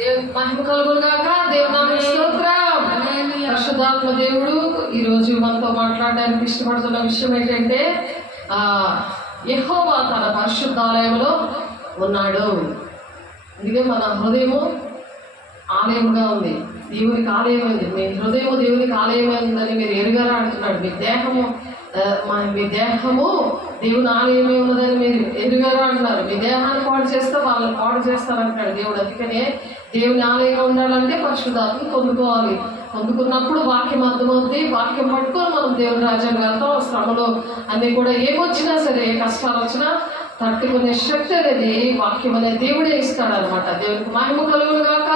దేవుని మహిమ కలుగును గాక. దేవుని నామమునకు స్తోత్రం. పరిశుద్ధాత్మ దేవుడు ఈరోజు మనతో మాట్లాడడానికి ఇష్టపడుతున్న విషయం ఏంటంటే యెహోవా తన పరిశుద్ధాలయంలో ఉన్నాడు. అందుకే మన హృదయము ఆలయముగా ఉంది, దేవునికి ఆలయం ఉంది. మీ హృదయము దేవునికి ఆలయమే ఉందని మీరు ఎరుగారా అంటున్నాడు. మీ దేహము దేవుని ఆలయమే ఉన్నదని మీరు ఎరుగారా అంటున్నారు. మీ దేహాన్ని పాడు చేస్తే వాళ్ళని పాడు చేస్తారంటున్నాడు దేవుడు. అందుకనే దేవుని ఆలయంగా ఉండాలంటే పరిశుద్ధాత్మ పొందుకోవాలి. పొందుకున్నప్పుడు వాక్యం అర్థమవుతుంది. వాక్యం పట్టుకొని మనం దేవుని రాజ్యానికి వెళ్తాం. శ్రమలో అన్నీ కూడా ఏమొచ్చినా సరే, ఏ కష్టాలు వచ్చినా తట్టుకునే శక్తి అనేది వాక్యం అనేది దేవుడే ఇస్తాడనమాట. దేవునికి మహిమ కలుగును గాక.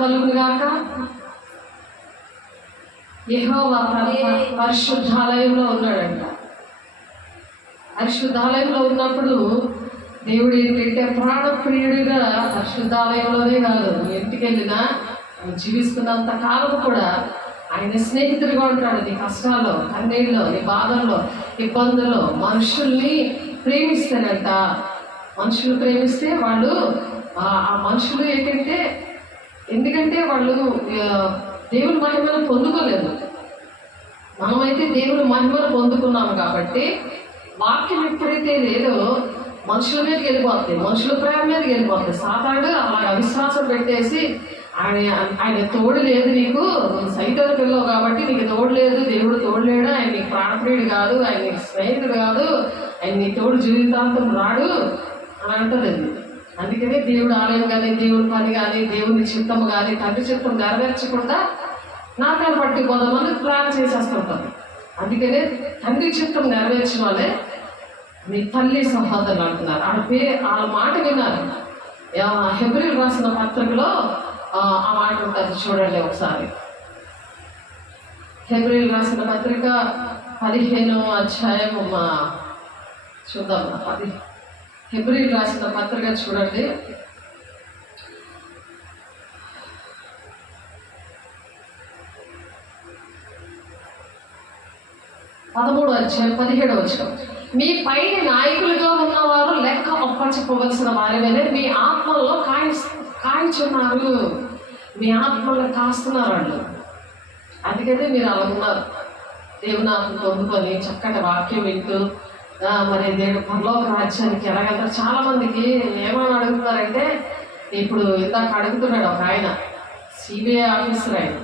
కలుగును గాక. యెహోవా పరిశుద్ధాలయంలో ఉన్నాడంట. పరిశుద్ధాలయంలో ఉన్నప్పుడు దేవుడు ఏంటంటే ప్రాణప్రియుడిగా పరిశుద్ధాలయంలోనే కాదు, ఇంటికి వెళ్ళినా జీవిస్తున్నంత కాలం కూడా ఆయన స్నేహితుడిగా ఉంటాడు. నీ కష్టాల్లో, కన్నీళ్ళలో, నీ బాధల్లో, ఇబ్బందుల్లో మనుషుల్ని ప్రేమిస్తాడంట. మనుషులు ప్రేమిస్తే వాళ్ళు ఆ మనుషులు ఏంటంటే, ఎందుకంటే వాళ్ళు దేవుని మహిమను పొందుకోలేదు. మనమైతే దేవుని మహిమను పొందుకున్నాము కాబట్టి వాక్యం ఎప్పుడైతే లేదో మనుషుల మీదకి వెళ్ళిపోతుంది, మనుషుల ప్రేమ మీదకి వెళ్ళిపోతుంది. సాతానుడు అలా అవిశ్వాసం పెట్టేసి ఆయన తోడు లేదు, నీకు సైతాను పిల్లవు కాబట్టి నీకు తోడు లేదు, దేవుడు తోడు లేడు, ఆయన నీకు ప్రాణప్రియుడు కాదు, ఆయన నీకు స్నేహితుడు కాదు, ఆయన నీ తోడు జీవితాంతం రాడు అని అంటది. అందుకనే దేవుడు ఆలయం కానీ, దేవుడి పని కానీ, దేవుని చిత్తము కానీ, తండ్రి చిత్తం నెరవేర్చకుండా నాకాలు పట్టుకుపోదామని ప్లాన్ చేసేస్తుంటారు. అందుకనే తండ్రి చిత్తం నెరవేర్చిన వాళ్ళే మీ తల్లి సహోదరులు అంటున్నారు. వాళ్ళ మాట విన్నారు. హెబ్రీయులకు రాసిన పత్రికలో ఆ మాట ఉంటుంది, చూడండి ఒకసారి. హెబ్రీయులకు రాసిన పత్రిక 15వ అధ్యాయం చూద్దాం. హెబ్రీయులకు రాసిన పత్రిక చూడండి. 13వ అధ్యాయం 17వ వచనం. మీ పైన నాయకులుగా ఉన్నవారు లెక్క ఒప్పచెప్పవలసిన వారివైనా మీ ఆత్మల్లో కాయించున్నారు. మీ ఆత్మల్లో కాస్తున్నారు వాళ్ళు. అందుకనే మీరు అలా ఉన్నారు. దేవుని ఆత్మ పొందుకొని చక్కటి వాక్యం వింటూ మరి దేవుడు పరలోక రాజ్యానికి ఎలాగంటారు. చాలా మందికి ఏమని అడుగుతున్నారంటే, ఇప్పుడు ఇందాక అడుగుతున్నాడు ఒక ఆయన, సిబిఐ ఆఫీసర్ ఆయన,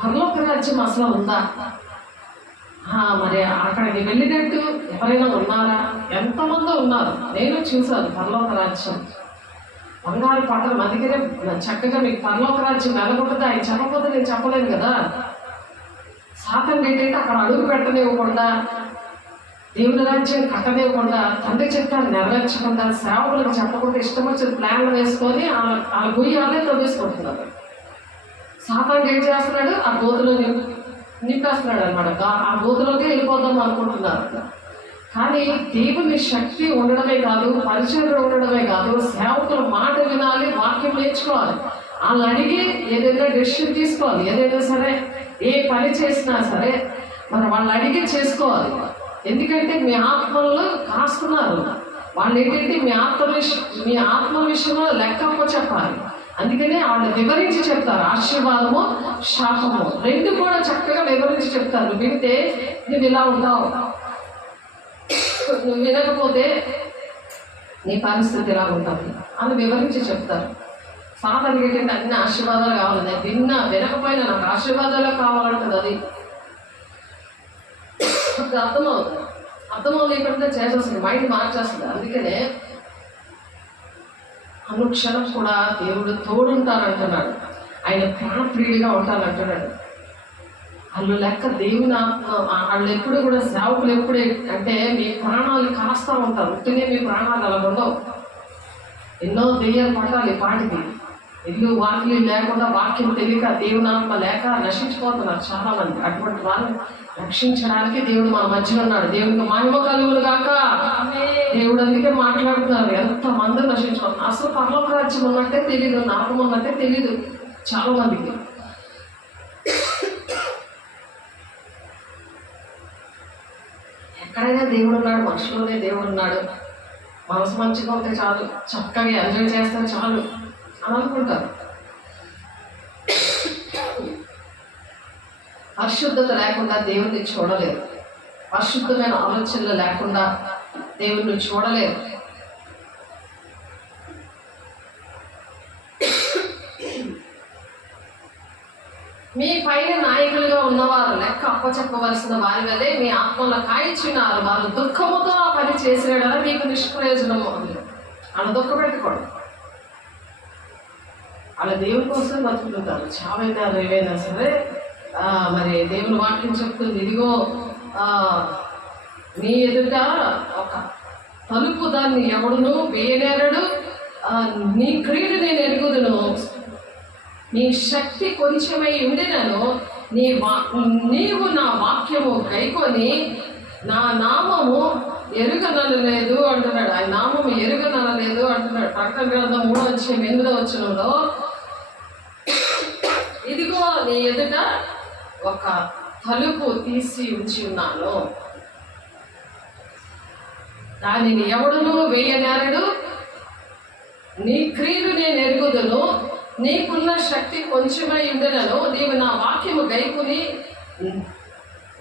పరలోక రాజ్యం అసలు ఉందా, మరి అక్కడికి వెళ్ళినట్టు ఎవరైనా ఉన్నారా? ఎంతమంది ఉన్నారు, నేను చూశాను పరలోక రాజ్యం బంగారు పట్టణం. అందుకనే చక్కగా మీకు పరలోక రాజ్యం వెళ్ళకూడదు ఆయన చెప్పకపోతే నేను చెప్పలేను కదా. సాతాను ఏంటంటే అక్కడ అడుగు పెట్టనివ్వకుండా, దేవుని రాజ్యం కట్టనివ్వకుండా, తండ్రి చిత్తాన్ని నెరవేర్చకుండా, సేవకులకు చెప్పకుండా ఇష్టం వచ్చిన ప్లాన్లు వేసుకొని ఆ గుయ్యాలే తొలగించుకుంటున్నారు. సాతాను ఏం చేస్తున్నాడు, ఆ గోతులో నింపేస్తున్నాడు అనమాట. ఆ గోతులోకి వెళ్ళిపోదాం అనుకుంటున్నారు. కానీ దేవుని శక్తి ఉండడమే కాదు, పరిచయం ఉండడమే కాదు, సేవకుల మాట వినాలి, వాక్యం నేర్చుకోవాలి. వాళ్ళు అడిగి ఏదైనా డెసిషన్ తీసుకోవాలి. ఏదైనా సరే, ఏ పని చేసినా సరే మరి వాళ్ళు అడిగి చేసుకోవాలి. ఎందుకంటే మీ ఆత్మల్లో కాస్తున్నారు వాళ్ళు. ఏంటంటే మీ ఆత్మ విషయంలో లెక్కప్ప చెప్పాలి. అందుకనే వాళ్ళు వివరించి చెప్తారు. ఆశీర్వాదము, శాపము రెండు కూడా చక్కగా వివరించి చెప్తారు. నువ్వు వింటే నువ్వు ఇలా ఉంటావు, నువ్వు వినకపోతే నీ పరిస్థితి ఇలా ఉంటుంది అని వివరించి చెప్తారు. సాధారణ ఏంటంటే అన్ని ఆశీర్వాదాలు కావాలి, నేను వినకపోయినా నాకు ఆశీర్వాదాలు కావాలంటుంది. అది అర్థమవులేకుండా చేసేస్తుంది, మైండ్ మార్చేస్తుంది. అందుకనే అనుక్షణం కూడా దేవుడు తోడుంటానంటున్నాడు, ఆయన ప్రాణప్రియుడిగా ఉంటానంటున్నాడు. వాళ్ళు లెక్క దేవుని ఆత్మ, వాళ్ళు ఎప్పుడు కూడా సేవకులు ఎప్పుడే అంటే మీ ప్రాణాలు కాస్తూ ఉంటారు. ఉట్టినే మీ ప్రాణాలు అలా ఉండవు. ఎన్నో దెయ్యాలు పట్టాలి పాటికి. ఇల్లు వాకిలి లేకుండా, వాక్యం తెలియక, దేవుని ఆత్మ లేక నశించిపోతున్నారు చాలా మంది. అటువంటి వాళ్ళని రక్షించడానికి దేవుడు మన మధ్యలో ఉన్నాడు. దేవునికి మహిమ కలుగును గాక. దేవుడు అందుకే మాట్లాడుతున్నారు. ఎంతమంది నశించుకుంటున్నారు. అసలు పరలోక రాజ్యం ఉన్నట్టే తెలీదు, నరకం ఉన్నట్టే తెలీదు చాలా మందికి. ఎక్కడైనా దేవుడు ఉన్నాడు, మనుషులోనే దేవుడు ఉన్నాడు. మనసు మంచిగా ఉంటే చాలు, చక్కగా ఎంజాయ్ చేస్తే చాలు అని అనుకుంటారు. పరిశుద్ధత లేకుండా దేవుణ్ణి చూడలేరు. పరిశుద్ధమైన ఆలోచనలు లేకుండా దేవుణ్ణి చూడలేరు. మీ పైన నాయకులుగా ఉన్నవారు లెక్క అప్పచెప్పవలసిన వారి వల్లే మీ ఆత్మలో కాయించున్నారు. వారు దుఃఖముతో ఆ పని చేసిన మీకు నిష్ప్రయోజనము. అలా దుఃఖ పెట్టుకోండి. అలా దేవుని కోసం బతుకుతుంటారు. చావైనా ఏవైనా సరే మరి దేవుని వాక్యం చెప్తుంది, ఇదిగో నీ ఎదుట ఒక తలుపు, దాన్ని ఎవడును వేయనేరడు, నీ క్రీడు నేను ఎరుగుదును. నీ శక్తి కొంచెమై ఉండినను నీవు నా వాక్యము గైకొని నా నామము ఎరుగనలేదు అంటున్నాడు. ఆయన నామము ఎరుగనలేదు అంటున్నాడు. ప్రకటన గ్రంథం 3:8 ఇదిగో నీ ఎదుట ఒక తలుపు తీసి ఉంచి ఉన్నాను, దానిని ఎవడును వేయనేరడు. నీ క్రియలు నేను ఎరుగుదును, నీకున్న శక్తి కొంచెమై ఉండలను నీవు నా వాక్యము గైకుని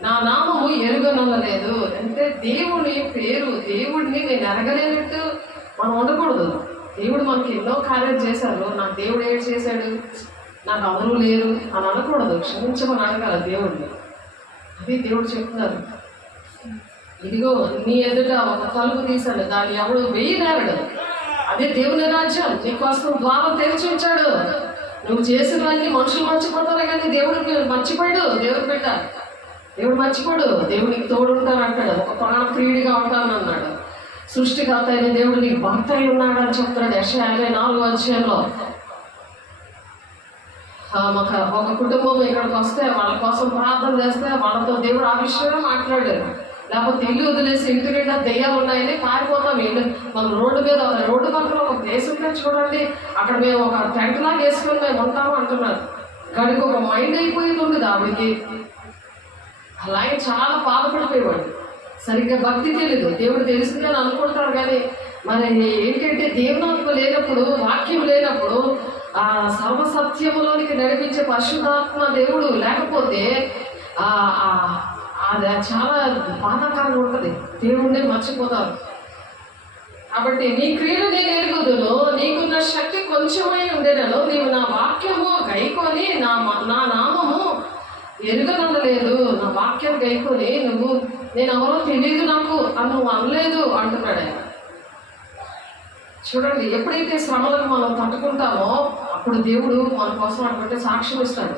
నా నామము ఎరుగనలేదు. అంటే దేవుని పేరు, దేవుడిని నేను ఎరగలేనట్టు మనం ఉండకూడదు. దేవుడు మనకి ఎన్నో కార్యాలు చేశారు, నాకు దేవుడు ఏడు చేశాడు, నాకు ఎవరు లేరు అని అనకూడదు. క్షమించమని అడగాలి దేవుడిని. అది దేవుడు చెప్తున్నారు. ఇదిగో నీ ఎదుట ఒక తలుపు తీశాడు, దాన్ని ఎవడు వేయలేరడు. అదే దేవుని రాజ్యం. నీకోసం ద్వారం తెరిచి ఉంచాడు. నువ్వు చేసినవన్నీ మనుషులు మర్చిపోతారు కానీ దేవుడికి మర్చిపోయాడు. దేవుడు మర్చిపోడు. దేవునికి తోడు ఉంటాను అంటాడు. ఒక ప్రాణ ప్రియుడిగా ఉంటాను అన్నాడు. సృష్టికర్త అయిన దేవుడు నీకు భర్త అయి ఉన్నాడు అని చెప్తున్నాడు యెషయా 54 ఒక కుటుంబం ఇక్కడికి వస్తే వాళ్ళ కోసం ప్రార్థన చేస్తే వాళ్ళతో దేవుడు ఆ విషయమే మాట్లాడారు. లేకపోతే ఇల్లు వదిలేసి ఇంటి నిండా దెయ్యాలు ఉన్నాయని పారిపోతాం. ఇల్లు మనం రోడ్డు పక్కన ఒక ప్లేస్ ఉంటే చూడండి, అక్కడ మేము ఒక టెంట్ లాగా వేసుకొని మేము ఉంటాము అంటున్నారు. గడికి ఒక మైండ్ అయిపోయింది ఉండదు ఆవిడకి. అలా ఆయన చాలా బాధపడిపోయేవాడు. సరిగ్గా భక్తి తెలీదు, దేవుడు తెలిసిందని అనుకుంటారు. కానీ మరి ఏంటంటే దేవునాత్మ లేనప్పుడు, వాక్యం లేనప్పుడు, ఆ సర్వసత్యములోనికి నడిపించే పరిశుద్ధాత్మ దేవుడు లేకపోతే అది చాలా బాధాకరంగా ఉంటుంది. దేవుడిని మర్చిపోతారు. కాబట్టి నీ క్రియలు నేను ఎరుగుదును, నీకున్న శక్తి కొంచెమై ఉండేనను నీవు నా వాక్యము గైకొని నా నామము ఎరుగనలేదు. నా వాక్యం గైకొని నేను ఎవరో తెలియదు నాకు అని నువ్వు అనలేదు అంటున్నాడు ఆయన. చూడండి, ఎప్పుడైతే శ్రమలను మనం తట్టుకుంటామో అప్పుడు దేవుడు మన కోసం అటువంటి సాక్ష్యం ఇస్తాడు.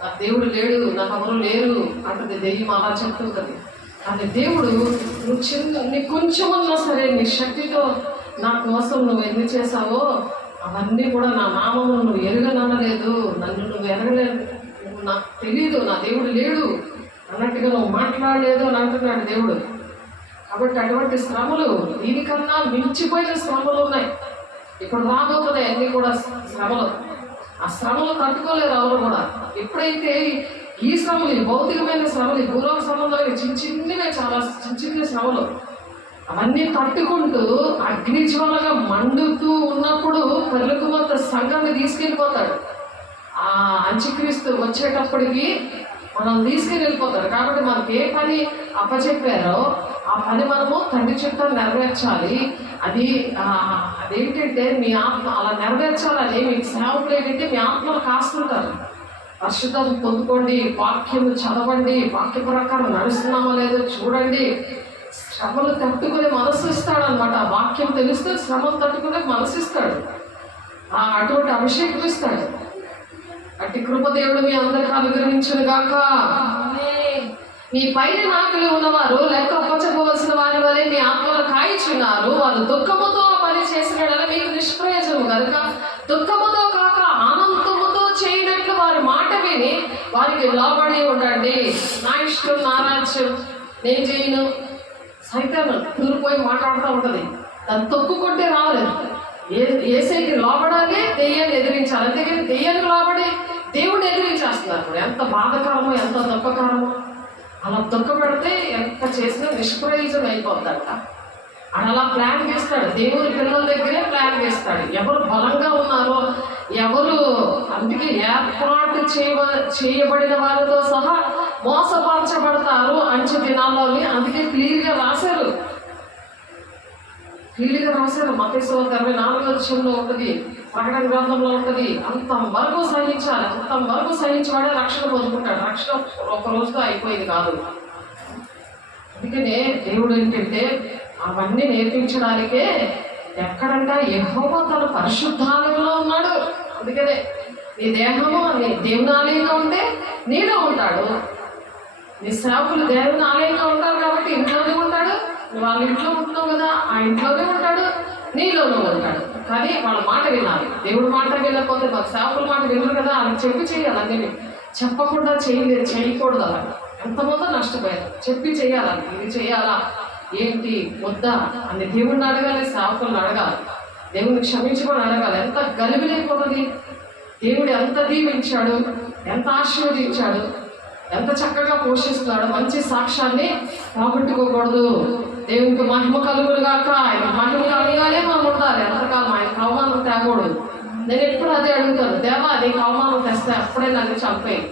నా దేవుడు లేడు, నాకు ఎవరు లేరు అంటుంది దెయ్యం, అలా చెప్తుంటుంది. కానీ దేవుడు నీ కొంచెమన్నా సరే నీ శక్తితో నా కోసం నువ్వు ఎన్ని చేసావో అవన్నీ కూడా నా నామము నువ్వు ఎరగనలేదు, నన్ను నువ్వు ఎరగలేదు, నువ్వు నాకు తెలియదు, నా దేవుడు లేడు అన్నట్టుగా నువ్వు మాట్లాడలేదు అని అంటున్నాడు దేవుడు. కాబట్టి అటువంటి శ్రమలు దీనికన్నా మించిపోయిన శ్రమలు ఉన్నాయి. ఇప్పుడు రాబోతున్నాయి అన్నీ కూడా శ్రమలు. ఆ శ్రమలు తట్టుకోలేరు ఎవరు కూడా. ఎప్పుడైతే ఈ శ్రమలు, ఈ భౌతికమైన శ్రమలు, ఈ పూర్వ శ్రమలు చిన్నవే, చాలా చిన్న శ్రమలు, అవన్నీ తట్టుకుంటూ అగ్నిజ్వాలగా మండుతూ ఉన్నప్పుడు పెళ్ళకుమంత సంఘాన్ని తీసుకెళ్ళిపోతాడు. ఆ అంత్యక్రీస్తు వచ్చేటప్పటికి మనం తీసుకెళ్ళిపోతాడు. కాబట్టి మనకి ఏ పని అప్పచెప్పారో ఆ పని మనము తండ్రి చిత్తాన్ని నెరవేర్చాలి. అదేంటంటే మీ ఆత్మ అలా నెరవేర్చాలని మీకు సేవకులు ఏంటంటే మీ ఆత్మలు కాస్తుంటారు. పరిశుద్ధం పొందుకోండి, వాక్యం చదవండి, వాక్య ప్రకారం నడుస్తున్నామో లేదో చూడండి. శ్రమలు తట్టుకునే మనసు ఇస్తాడు అనమాట. వాక్యం తెలిస్తే శ్రమలు తట్టుకునే మనసు ఇస్తాడు. అటువంటి అభిషేకం ఇస్తాడు. అట్టి కృపదేవుడు మీ అందరికీ అనుగ్రహించును గాక. మీ పైన నాకులు ఉన్నవారు లెక్క ఒప్పచెప్పవలసిన వారి వలె మీ ఆత్మలు కాయిచున్నారు. వారు దుఃఖముతో పని చేసిన మీకు నిష్ప్రయోజనం కనుక దుఃఖముతో కాక ఆనందముతో చేయనట్లు వారి మాట విని వారికి లోబడి ఉండండి. నా ఇష్టం, నా రాజ్యం, నేను చేయను. సైతాను దూరిపోయి మాట్లాడుతూ ఉంటుంది. దాన్ని తొక్కుకుంటే రాలేదు. ఏసైకి లోబడాలి, దెయ్యాన్ని ఎదిరించాలి. అంతేకాని దెయ్యానికి లోబడి దేవుడిని ఎదిరించేస్తున్నారు. ఎంత బాధకరమో, ఎంత దుఃఖకరమో. అలా దుఃఖపడితే ఎంత చేసినా నిష్ప్రయోజనం అయిపోద్దంట. అలా ప్లాన్ వేస్తాడు. దేవుని పిల్లల దగ్గరే ప్లాన్ వేస్తాడు. ఎవరు బలంగా ఉన్నారో, ఎవరు అందుకే ఏర్పాటు చేయబడిన వారితో సహా మోసపరచబడతారు అంచె దినాల్లోని. అందుకే క్లియర్గా రాశారు. మత్తయి 24 ఉంటుంది, ప్రకటన గ్రంథంలో ఉంటుంది. అంతవరకు సహించాలి. అంతవరకు సహించేవాడే రక్షణ పొందుకుంటాడు. రక్షణ ఒక రోజుతో అయిపోయింది కాదు. అందుకనే దేవుడు ఏంటంటే అవన్నీ నేర్పించడానికే ఎక్కడంట యెహోవా తన పరిశుద్ధాలయంలో ఉన్నాడు. అందుకనే నీ దేహము నీ దేవుని ఆలయంలో ఉంటే నీలో ఉంటాడు. నీ సేవకులు దేవుని ఆలయంలో ఉంటారు కాబట్టి ఇంట్లోనే ఉంటాడు. వాళ్ళ ఇంట్లో ఉంటున్నావు కదా, ఆ ఇంట్లోనే ఉంటాడు, నీలోనే ఉంటాడు. కానీ వాళ్ళ మాట వినాలి. దేవుడి మాట వినకపోతే మన సేవకుల మాట వినరు కదా, అని చెప్పి చేయాలి. అన్నీ చెప్పకుండా చేయకూడదు. అలా ఎంతమందో నష్టపోయారు. చెప్పి చేయాలి, ఇది చేయాలా ఏంటి వద్దా అని దేవుడిని అడగాలి, సేవకులను అడగాలి, దేవుడిని క్షమించమని అడగాలి. ఎంత గలిబిలైపోతుంది. దేవుడు ఎంత దీవించాడు, ఎంత ఆశీర్వదించాడు, ఎంత చక్కగా పోషిస్తున్నాడు. మంచి సాక్ష్యాన్ని పోగొట్టుకోకూడదు. దేవునికి మహిమ కలుగులు కాక, ఆయన మహిమ కలగాలే మనం ఉండాలి. ఎంతకాలం ఆయనకు అవమానం తేకూడదు. నేను ఎప్పుడు అదే అడుగుతాను, దేవా నీకు అవమానం తెస్తే అప్పుడే నన్ను చంపేయి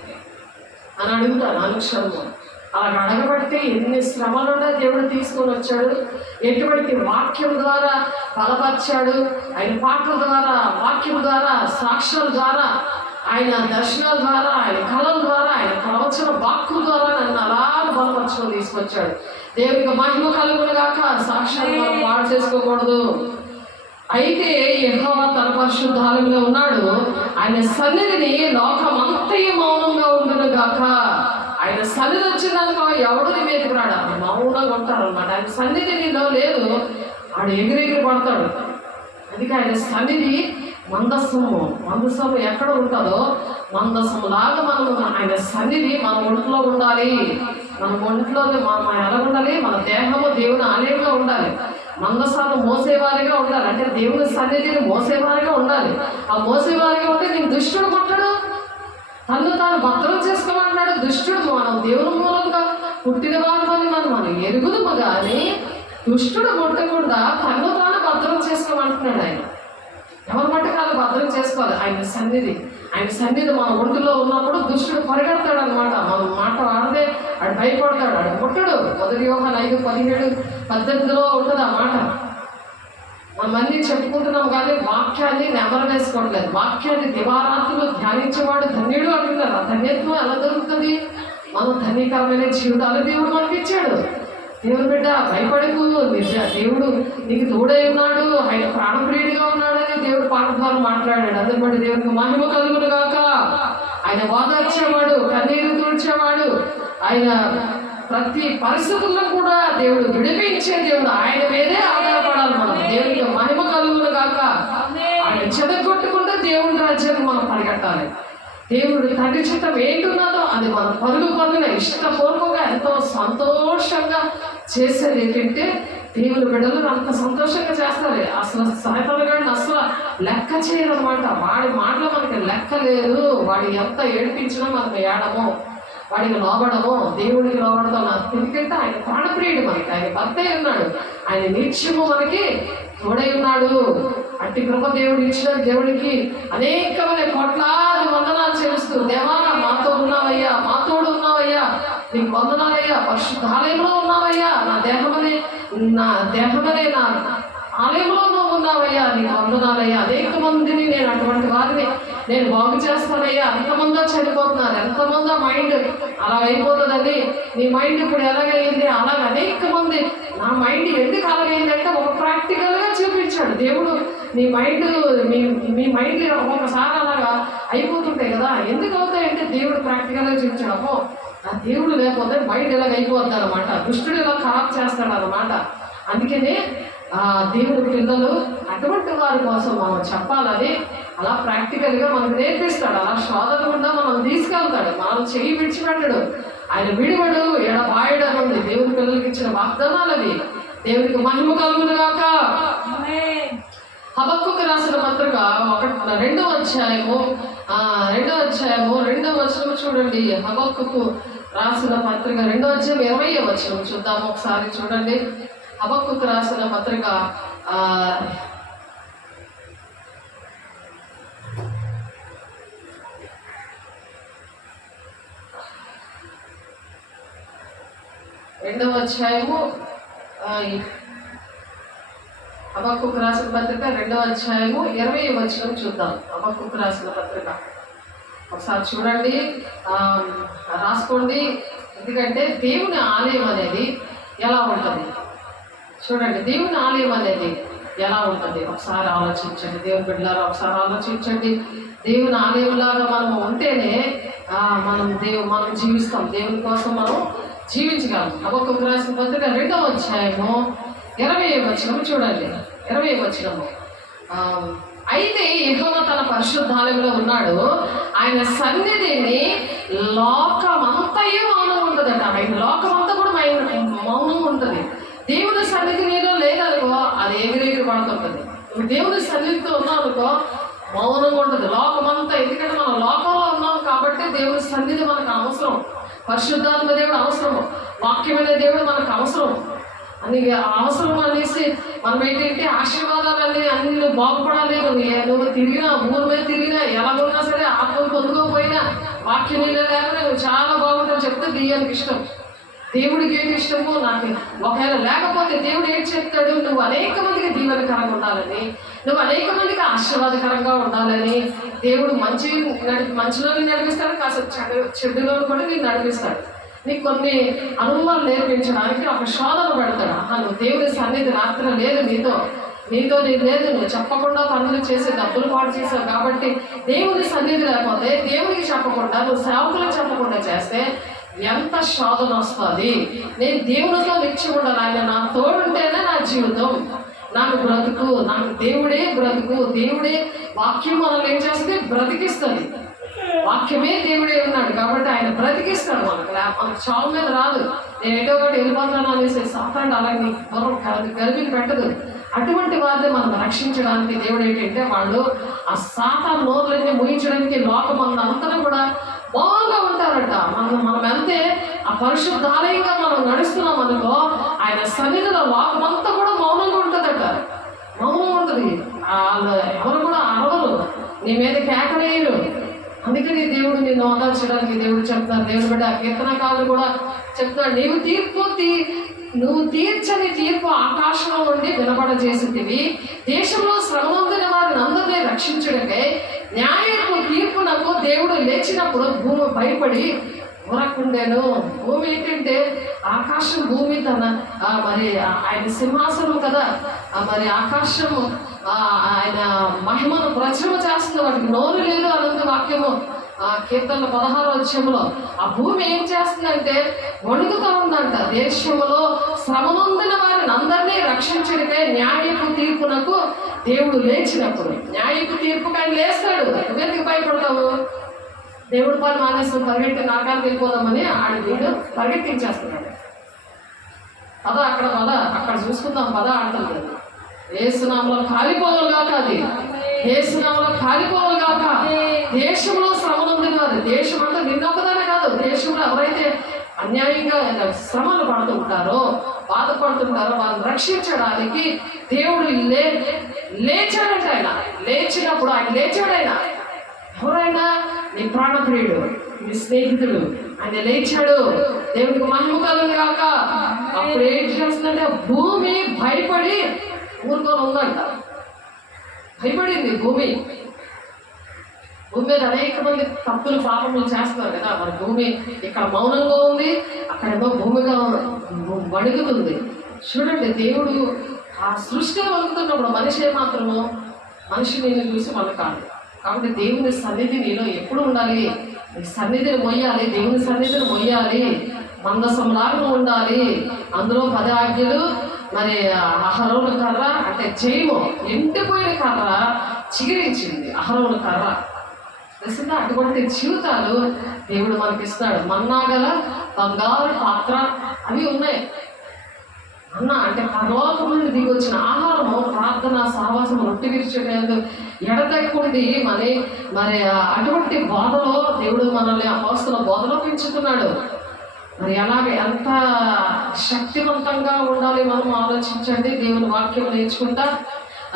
అని అడుగుతాను అనుక్షణము. అలా అడగబడితే ఎన్ని శ్రమలున్నా దేవుడు తీసుకొని వచ్చాడు. ఎటువంటి వాక్యం ద్వారా బలపరిచాడు. ఆయన పాటల ద్వారా, వాక్యం ద్వారా, సాక్ష్యాల ద్వారా, ఆయన దర్శనాల ద్వారా, ఆయన కళల ద్వారా, ఆయన ప్రవచన వాక్కుల ద్వారా నన్ను అలా బలపరచుకొని తీసుకొచ్చాడు. దేవునికి మహిమ కలుగును గాక. సాక్ష్యాన్ని మనం పాడు చేసుకోకూడదు. అయితే యెహోవా తన పరిశుద్ధాలయంలో ఉన్నాడు. ఆయన సన్నిధిని లోకమంతయు మౌనంగా ఉండును గాక. ఆయన సన్నిధి వచ్చిందనుకో ఎవడు నీ మీదకి రాడు, మౌనంగా ఉంటారు అనమాట. ఆయన సన్నిధి నీలో లేదు, ఆడు ఎగిరెగిరి పడతాడు. అందుకే ఆయన సన్నిధి మందసము ఎక్కడ ఉంటుందో మందసము లాగా మనము ఆయన సన్నిధి మన ఒంట్లో ఉండాలి. మన ఒంట్లో మనం ఎలా ఉండాలి? మన దేహము దేవుని ఆలయంగా ఉండాలి. మందసాన్ని మోసేవారిగా ఉండాలి. అంటే దేవుని సన్నిధిని మోసేవారిగా ఉండాలి. ఆ మోసేవారిగా ఉంటే నేను దుష్టుడు కొట్టడు, తను తాను భద్రం చేసుకోమంటున్నాడు. దుష్టుడు మనం దేవుని మూలంగా పుట్టిన వారిని మనం ఎరుగుదము, కానీ దుష్టుడు ముట్టకుండా తను తాను భద్రం చేసుకోమంటున్నాడు. ఆయన ఎవరి మట్టకాలు భద్రం చేసుకోవాలి. ఆయన సన్నిధి మన ఒంటిలో ఉన్నప్పుడు దుష్టుడు పరిగెడతాడు అనమాట. మనం మాట వాడితే ఆడు భయపడతాడు, ఆడు ముట్టడు. 1 యోహాను 5:17-18 ఉంటుంది ఆ మాట. మనం అన్నీ చెప్పుకుంటున్నాం కానీ వాక్యాన్ని నెమరు వేసుకోవట్లేదు. వాక్యాన్ని దివారాత్రులు ధ్యానించేవాడు ధన్యుడు అంటున్నారు. ఆ ధన్యత్వం ఎలా దొరుకుతుంది? మనం ధన్యకరమైన జీవితాలు దేవుడు మనకి ఇచ్చాడు. దేవుడు బిడ్డ భయపడకు, దేవుడు నీకు తోడై ఉన్నాడు, ఆయన ప్రాణప్రియుడిగా ఉన్నాడని దేవుడు పాట ద్వారా మాట్లాడాడు. అందుకు బట్టి దేవునికి మహిమ కలుగును గాక. ఆయన ఓదార్చేవాడు, కన్నీరు తుడిచేవాడు, ఆయన ప్రతి పరిస్థితుల్లో కూడా దేవుడు విడిపించే దేవుడు. ఆయన మీదే ఆధారపడాలి మనం. దేవునికి మహిమ కలుగును గాక. ఆయన చెదగొట్టుకుంటే దేవుడి రాజ్యాన్ని మనం పరిగెట్టాలి. దేవుడు తండ్రి చిత్తం ఏంటున్నదో అది మన పరుగున ఇష్టపూర్వకంగా ఎంతో సంతోషంగా చేసేది ఏంటంటే దేవుని బిడ్డలు అంత సంతోషంగా చేస్తారు. అసలు సాయతనగాడిని అసలు లెక్క చేయరు అనమాట. వాడి మాటలో మనకి లెక్క లేదు. వాడి ఎంత ఏడిపించినా మనకు ఏడమో, వాడికి లోబడమో, దేవుడికి లోబడతాం. ఎందుకంటే ఆయన ప్రాణప్రియుడు, మనకి ఆయన భర్త ఉన్నాడు, ఆయన నిత్యము మనకి తోడై ఉన్నాడు. అట్టి కృప దేవుడు ఇచ్చిన దేవుడికి అనేకమైన కోట్లాది వందనాలు చెల్లిస్తూ, దేవా మాతో ఉన్నావయ్యా, మాతోడు ఉన్నావయ్యా, నీకు వందనాలయ్యా, పరిశుద్ధాలయంలో ఉన్నావయ్యా, నా దేహమనే నా ఆలయంలో నువ్వు ఉన్నావయ్యా, నీకు వందనాలయ్యా. అనేక మందిని నేను అటువంటి వారిని నేను బాగు చేస్తానయ్యా. ఎంతమందో చనిపోతున్నారు, ఎంతమందో మైండ్ అలా అయిపోతుందని. నీ మైండ్ ఇప్పుడు ఎలాగైంది? అలాగ అనేక మంది నా మైండ్ ఎందుకు అలాగైందంటే ఒక ప్రాక్టికల్గా చూపించాడు దేవుడు. నీ మైండ్ మీ మైండ్ ఒకసారి అలాగా అయిపోతుంటాయి కదా. ఎందుకు అవుతాయంటే దేవుడు ప్రాక్టికల్గా చూపించాడు. అమ్మో ఆ దేవుడు లేకపోతే మైండ్ ఇలాగ అయిపోద్ది అనమాట. దుష్టుడు ఇలా ఖరాబ్ చేస్తాడు అనమాట. అందుకనే దేవుడి పిల్లలు అటువంటి వారి కోసం మనం చెప్పాలని అలా ప్రాక్టికల్గా మనకు నేర్పిస్తాడు. అలా శోధన గుండా మనం తీసుకెళ్తాడు. మనం చెయ్యి విడిచిపెట్టడు, ఆయన విడివడు, ఎడబాయడు అని ఉంది. దేవుడి పిల్లలకి ఇచ్చిన వాగ్దానాలు అవి. దేవునికి మహిమ కలుగును గాక. హబక్కూకు రాసిన పత్రిక 2వ అధ్యాయము 2వ వచనం చూడండి. హబక్కూకు రాసిన పత్రిక 2వ అధ్యాయం 20వ వచనం చూద్దాము ఒకసారి. చూడండి, హబక్కూకు రాసిన పత్రిక 2వ అధ్యాయము హబక్కూకు రాసిన పత్రిక 2వ అధ్యాయము 20వ వచనం చూద్దాం. హబక్కూకు రాసిన పత్రిక ఒకసారి చూడండి, రాసుకోండి. ఎందుకంటే దేవుని ఆలయం అనేది ఎలా ఉంటుంది చూడండి. దేవుని ఆలయం అనేది ఎలా ఉంటుంది ఒకసారి ఆలోచించండి. దేవుని బిడ్డలారా ఒకసారి ఆలోచించండి. దేవుని ఆలయంలాగా మనం ఉంటేనే మనం జీవిస్తాం. దేవుని కోసం మనం జీవించగలం. హబక్కూకు రాసిన పత్రిక 2వ అధ్యాయము 20వ వచనం చూడండి. 20వ వచనము అయితే యెహోవా తన పరిశుద్ధాలయంలో ఉన్నాడు. ఆయన సన్నిధిని లోకమంతయు మౌనం ఉంటుందట. ఆయన లోకమంతా కూడా మౌనం ఉంటుంది. దేవుని సన్నిధి నీలో లేదనుకో అది ఎగిరెగిరి పడుతుంటుంది. నువ్వు దేవుని సన్నిధితో ఉన్నావు అనుకో మౌనంగా ఉంటుంది లోకమంతా. ఎందుకంటే మనం లోకంలో ఉన్నాం కాబట్టి దేవుని సన్నిధి మనకు అవసరం. పరిశుద్ధాత్మ దేవుడు అవసరం. వాక్యమైన దేవుడు మనకు అవసరం. అని అవసరం అనేసి మనం ఏంటంటే ఆశీర్వాదాలన్నీ అన్ని నువ్వు బాగుపడాలి. నువ్వు తిరిగినా ఊరి మీద తిరిగినా ఎలా ఉన్నా సరే ఆత్మ పొందుకోకపోయినా వాక్యం నీళ్ళ లేకుండా నువ్వు చాలా బాగుంటావు చెప్తే దెయ్యానికి ఇష్టం. దేవుడికి ఏంటి ఇష్టమో నాకు ఒకవేళ లేకపోతే దేవుడు ఏం చెప్తాడు, నువ్వు అనేక మందికి దీవెనకరంగా ఉండాలని, నువ్వు అనేక మందికి ఆశీర్వాదకరంగా ఉండాలని దేవుడు మంచిలోని నడిపిస్తాడు, కాస్త చెడులో కూడా నేను నడిపిస్తాడు. నీకు కొన్ని అనుభవాలు నేర్పించడానికి ఒక శోధన పెడతాడు. నువ్వు దేవుడి సన్నిధి రాత్రి లేదు నీతో నీకు లేదు, నువ్వు చెప్పకుండా పనులు చేసి డబ్బులు పాటు చేసావు కాబట్టి దేవుడి సన్నిధి లేకపోతే దేవుడికి చెప్పకుండా నువ్వు సేవకులకు చెప్పకుండా చేస్తే ఎంత శోధన వస్తుంది. నేను దేవునితో నిత్యం ఉండాలి. ఆయన నా తోడుంటేనే నా జీవితం, నాకు బ్రతుకు, నాకు దేవుడే బ్రతుకు. దేవుడే వాక్యం మనల్ని ఏం చేస్తుంది, బ్రతికిస్తుంది. వాక్యమే దేవుడే ఉన్నాడు కాబట్టి ఆయన బ్రతికిస్తాడు. మనకు చావు మీద రాదు. నేను ఎటో ఒకటి వెళ్ళిపోతాను అనేసి సాతాను అలాగే గర్భిని పెట్టదు. అటువంటి వారిని మనం రక్షించడానికి దేవుడు ఏంటంటే వాళ్ళు ఆ సాతాను నోరులన్నీ ముయించడానికి లోకమంతా కూడా మౌనంగా ఉంటారట. మనం వెళ్తే ఆ పరిశుద్ధాలయంగా మనం నడుస్తున్నాం అనుకో ఆయన సన్నిధిలో లోకమంతా కూడా మౌనంగా ఉంటుందట. మౌనంగా ఉంటుంది. వాళ్ళు ఎవరు కూడా అరవరు, నీ మీద కేకలేరు. అందుకని దేవుడు నిన్ను ఓదార్చడానికి దేవుడు చెప్తారు. దేవుడు బిడ్డ కీర్తనకారులు కూడా చెప్తాడు, నువ్వు తీర్చని తీర్పు ఆకాశంలో నుండి వినబడజేసింటివి. దేశంలో శ్రమనందున వారిని అందరినీ రక్షించడమే న్యాయపు తీర్పునకు దేవుడు లేచినప్పుడు భూమి భయపడి ఊరకుండేను. భూమి ఏంటంటే ఆకాశం భూమి తన మరి ఆయన సింహాసనం కదా, మరి ఆకాశం ఆయన మహిమను ప్రచురణ చేస్తుంది. వాటికి నోరు లేదు అనంత వాక్యము కీర్తన 16వ అధ్యాయంలో ఆ భూమి ఏం చేస్తుందంటే వణుకుతూ ఉందంట. దేశంలో శ్రమనొందిన వారిని అందరినీ రక్షించడికై న్యాయపు తీర్పునకు దేవుడు లేచినప్పుడు న్యాయపు తీర్పుకి ఆయన లేస్తాడు. నువ్వెందుకు భయపడతావు? దేవుడి పని మానేసం పరిగెట్టి నరకానికి వెళ్ళిపోదామని వీడు పరిగెట్టించేస్తున్నాడు. అక్కడ చూసుకుందాం ఆడుతుంది. ఏసునామలో కాలిపోవాలి కాక, అది ఏసునామలో కాలిపోవాలి కాక. దేశంలో శ్రమనుందిన వారు, దేశం అంటే నిన్నొక్కదానే కాదు, దేశంలో ఎవరైతే అన్యాయంగా శ్రమలు పడుతుంటారో బాధపడుతుంటారో వాళ్ళని రక్షించడానికి దేవుడు లేచాడంట. ఆయన లేచినప్పుడు ఆయన లేచాడు. ఆయన ఎవరైనా నీ ప్రాణప్రియుడు, నీ స్నేహితుడు, ఆయన లేచాడు. దేవుడికి మహిమ కలుగును గాక. అప్పుడు ఏం చేస్తుందంటే భూమి భయపడి ఊరుకొని ఉందంట. భయపడింది భూమి. భూమి మీద అనేక మంది తప్పులు పాపములు చేస్తారు కదా. మరి భూమి ఇక్కడ మౌనంగా ఉంది, అక్కడేమో భూమిగా వణుకుతుంది. చూడండి, దేవుడు ఆ సృష్టిని వణుకుతున్నప్పుడు మనిషి మాత్రము మనిషి నేను చూసి వణకాలి. కాబట్టి దేవుని సన్నిధి నీలో ఎప్పుడు ఉండాలి? నీ సన్నిధిని మొయ్యాలి, దేవుని సన్నిధిని మొయ్యాలి, మందసంలాగా ఉండాలి. అందులో 10 ఆజ్ఞలు. మరి అహరోను కర్ర అంటే జయము ఎండిపోయిన కర్ర చిగిరించింది. అహరోను కర్ర తెలిసిందా? అటువంటి జీవితాలు దేవుడు మనకి ఇస్తాడు. మన్నాగల బంగారు పాత్ర అవి ఉన్నాయి. అంటే పరలోకం నుండి దిగి వచ్చిన ఆహారము, ప్రార్థన, సహవాసము, రొట్టె విరిచేటందుకు ఎడతెక్కుండి మరి అటువంటి బోధలో దేవుడు మనల్ని అపోస్తల బోధలో పెంచుతున్నాడు. మరి అలాగే ఎంత శక్తివంతంగా ఉండాలి మనం ఆలోచించండి. దేవుని వాక్యం నేర్చుకుంటా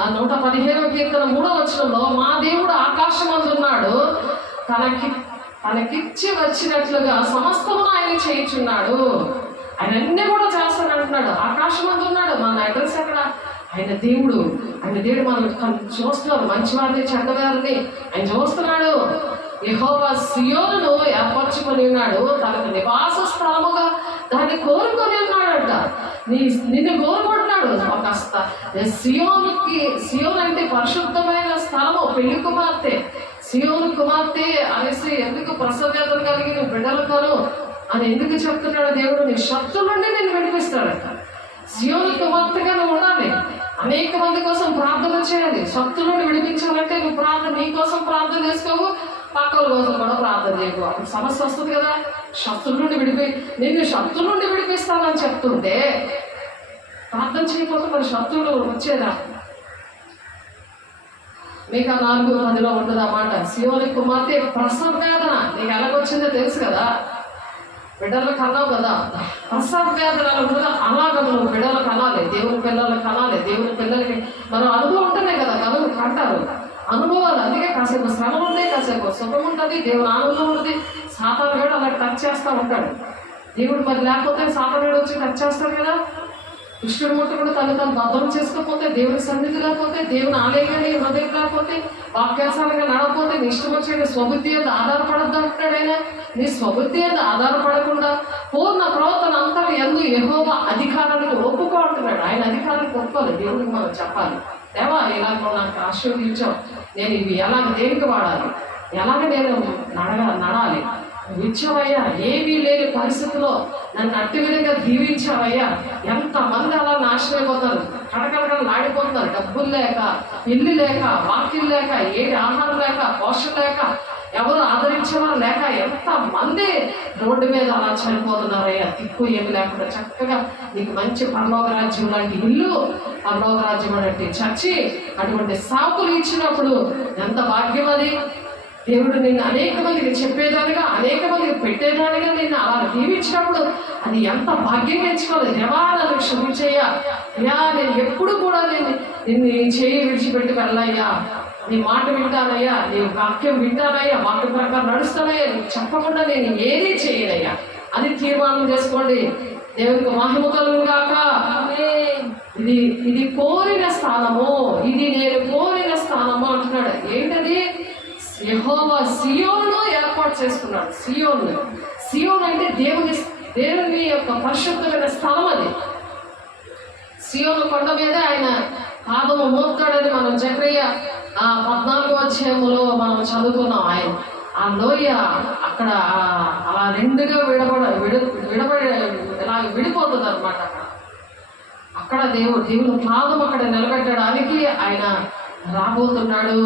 115వ కీర్తన 3వ వచనంలో మా దేవుడు ఆకాశమందున్నాడు, తనకిచ్చి వచ్చినట్లుగా సమస్తమును ఆయన చేయించున్నాడు. ఆయన అన్నీ కూడా చేస్తానంటున్నాడు. ఆకాశమందున్నాడు. మన అడ్రస్ ఎక్కడ? ఆయన దేవుడు మనం చూస్తున్నాడు. మంచివారిని చెడ్డవారిని ఆయన చూస్తున్నాడు. యెహోవా సియోనును ఏర్పరచుకొని ఉన్నాడు, తనకు నివాస స్థలముగా దాన్ని కోరుకొని ఉన్నాడంట. నిన్ను కోరుకుంటున్నాడు. ఒక సియోన్ అంటే పరిశుద్ధమైన స్థలము, పెళ్లి కుమార్తె. సియోను కుమార్తె అనేసి ఎందుకు ప్రసవేదన కలిగిన బిడ్డలతోను అని ఎందుకు చెప్తున్నాడు దేవుడు? నీ శత్రువుల నుండి నేను విడిపిస్తాడంట. సియోను కుమార్తెగా నువ్వు ఉండాలి. అనేక మంది కోసం ప్రార్థన చేయాలి. శత్రువుల నుండి విడిపించాలంటే నువ్వు నీ కోసం ప్రార్థన చేసుకోవు, పక్కల కోసం కూడా ప్రార్థన చేయకు. అప్పుడు సమస్య వస్తుంది కదా. శత్రువుల నుండి నిన్ను శత్రువుల నుండి విడిపిస్తానని చెప్తుంటే ప్రార్థన చేయకపోతే మరి శత్రువులు వచ్చేదా? మీకు 4:10 ఉంటుంది అన్నమాట. సియోని కుమార్తె ప్రసవ వేదన నీకు ఎలాగొచ్చిందో తెలుసు కదా. బిడ్డలు కన్నావు కదా, ప్రసవ వేదన ఉంటుంది. అలాగ నువ్వు బిడ్డలు కనాలి, దేవుని పిల్లలు కనాలి. దేవుని పిల్లలకి మనం అనుభవం ఉంటేనే కదా కంటారు, అనుభవాలు. అందుకే కాసేపు శ్రమ ఉంది, కాసేపు సుఖం ఉంటుంది, దేవుని ఆనందం ఉంటుంది. సాతాను కూడా అలా టచ్ చేస్తూ ఉంటాడు. దేవుడు మరి లేకపోతే సాతాను వచ్చి టచ్ చేస్తాడు కదా. కృష్ణుడు ముట్టుకుడు తను భద్రం చేసుకోకపోతే, దేవుని సన్నిధి లేకపోతే, దేవుని ఆలయంగా హృదయం లేకపోతే, వాక్యాసారంగా నడకపోతే, నీ ఇష్టం వచ్చే నీ స్వబుద్ధి మీద ఆధారపడద్దు అంటున్నాడు ఆయన. నీ స్వబుద్ధి మీద ఆధారపడకుండా పూర్ణ ప్రవర్తన అంతా ఎందు యెహోవా అధికారానికి ఒప్పుకో అంటున్నాడు. ఆయన అధికారానికి ఒప్పుకోవాలి. దేవుడికి మనం చెప్పాలి, దేవా ఇలాగ నాకు ఆశీర్వదించావు, నేను ఇవి ఎలాగ దేనికి వాడాలి, ఎలాగ నేను నడాలి, ఇచ్చావయ్యా. ఏమీ లేని పరిస్థితిలో నన్ను అట్టి విధంగా దీవించావయ్యా. ఎంతమంది అలా నాశనం అయిపోతారు, కడకడకలు ఆడిపోతున్నారు. డబ్బులు లేక, ఇల్లు లేక, వాకిలు లేక, ఏది ఆహారం లేక, పోషణ లేక, ఎవరు ఆదరించేవారు లేక ఎంతమంది రోడ్డు మీద అలా చనిపోతున్నారయ్యా. దిక్కు ఏమి లేకుండా చక్కగా నీకు మంచి పరలోక రాజ్యం లాంటి ఇల్లు, పరలోక రాజ్యం లాంటి చర్చి, అటువంటి సాకులు ఇచ్చినప్పుడు ఎంత భాగ్యం అది. దేవుడు నిన్ను అనేక మందికి చెప్పేదానిగా, అనేక మందికి పెట్టేదానిగా నిన్ను అలా దీవించినప్పుడు అది ఎంత భాగ్యంగా ఎంచుకోవాలి. దేవా నన్ను క్షమించయ్యా, నేను ఎప్పుడు కూడా నిన్ను చేయి విడిచిపెట్టి వెళ్ళయ్యా, నీ మాట వింటానయ్యా, నీ వాక్యం వింటానయ్యా, వాక్యం ప్రకారం నడుస్తానయ్యా, నీకు చెప్పకుండా నేను ఏదీ చేయనయ్యా అని తీర్మానం చేసుకోండి. దేవునికి మహిమ కలుగును గాక. ఇది కోరిన స్థానము, ఇది నేను కోరిన స్థానము అంటున్నాడు. ఏంటది? యెహోవా సియోనును ఏర్పాటు చేసుకున్నాడు. సియోను అంటే దేవుని యొక్క పరిశుద్ధమైన స్థలం. అది సియోను కొండ మీద ఆయన పాదము మోపుతాడని మనం జకర్య 14వ అధ్యాయములో మనం చదువుకున్నాం. ఆయన ఆ లోయ అక్కడ అలా రెండుగా విడబడి ఇలా విడిపోతుంది అనమాట. అక్కడ దేవుని పాదం అక్కడ నిలబెట్టడానికి ఆయన రాబోతున్నాడు.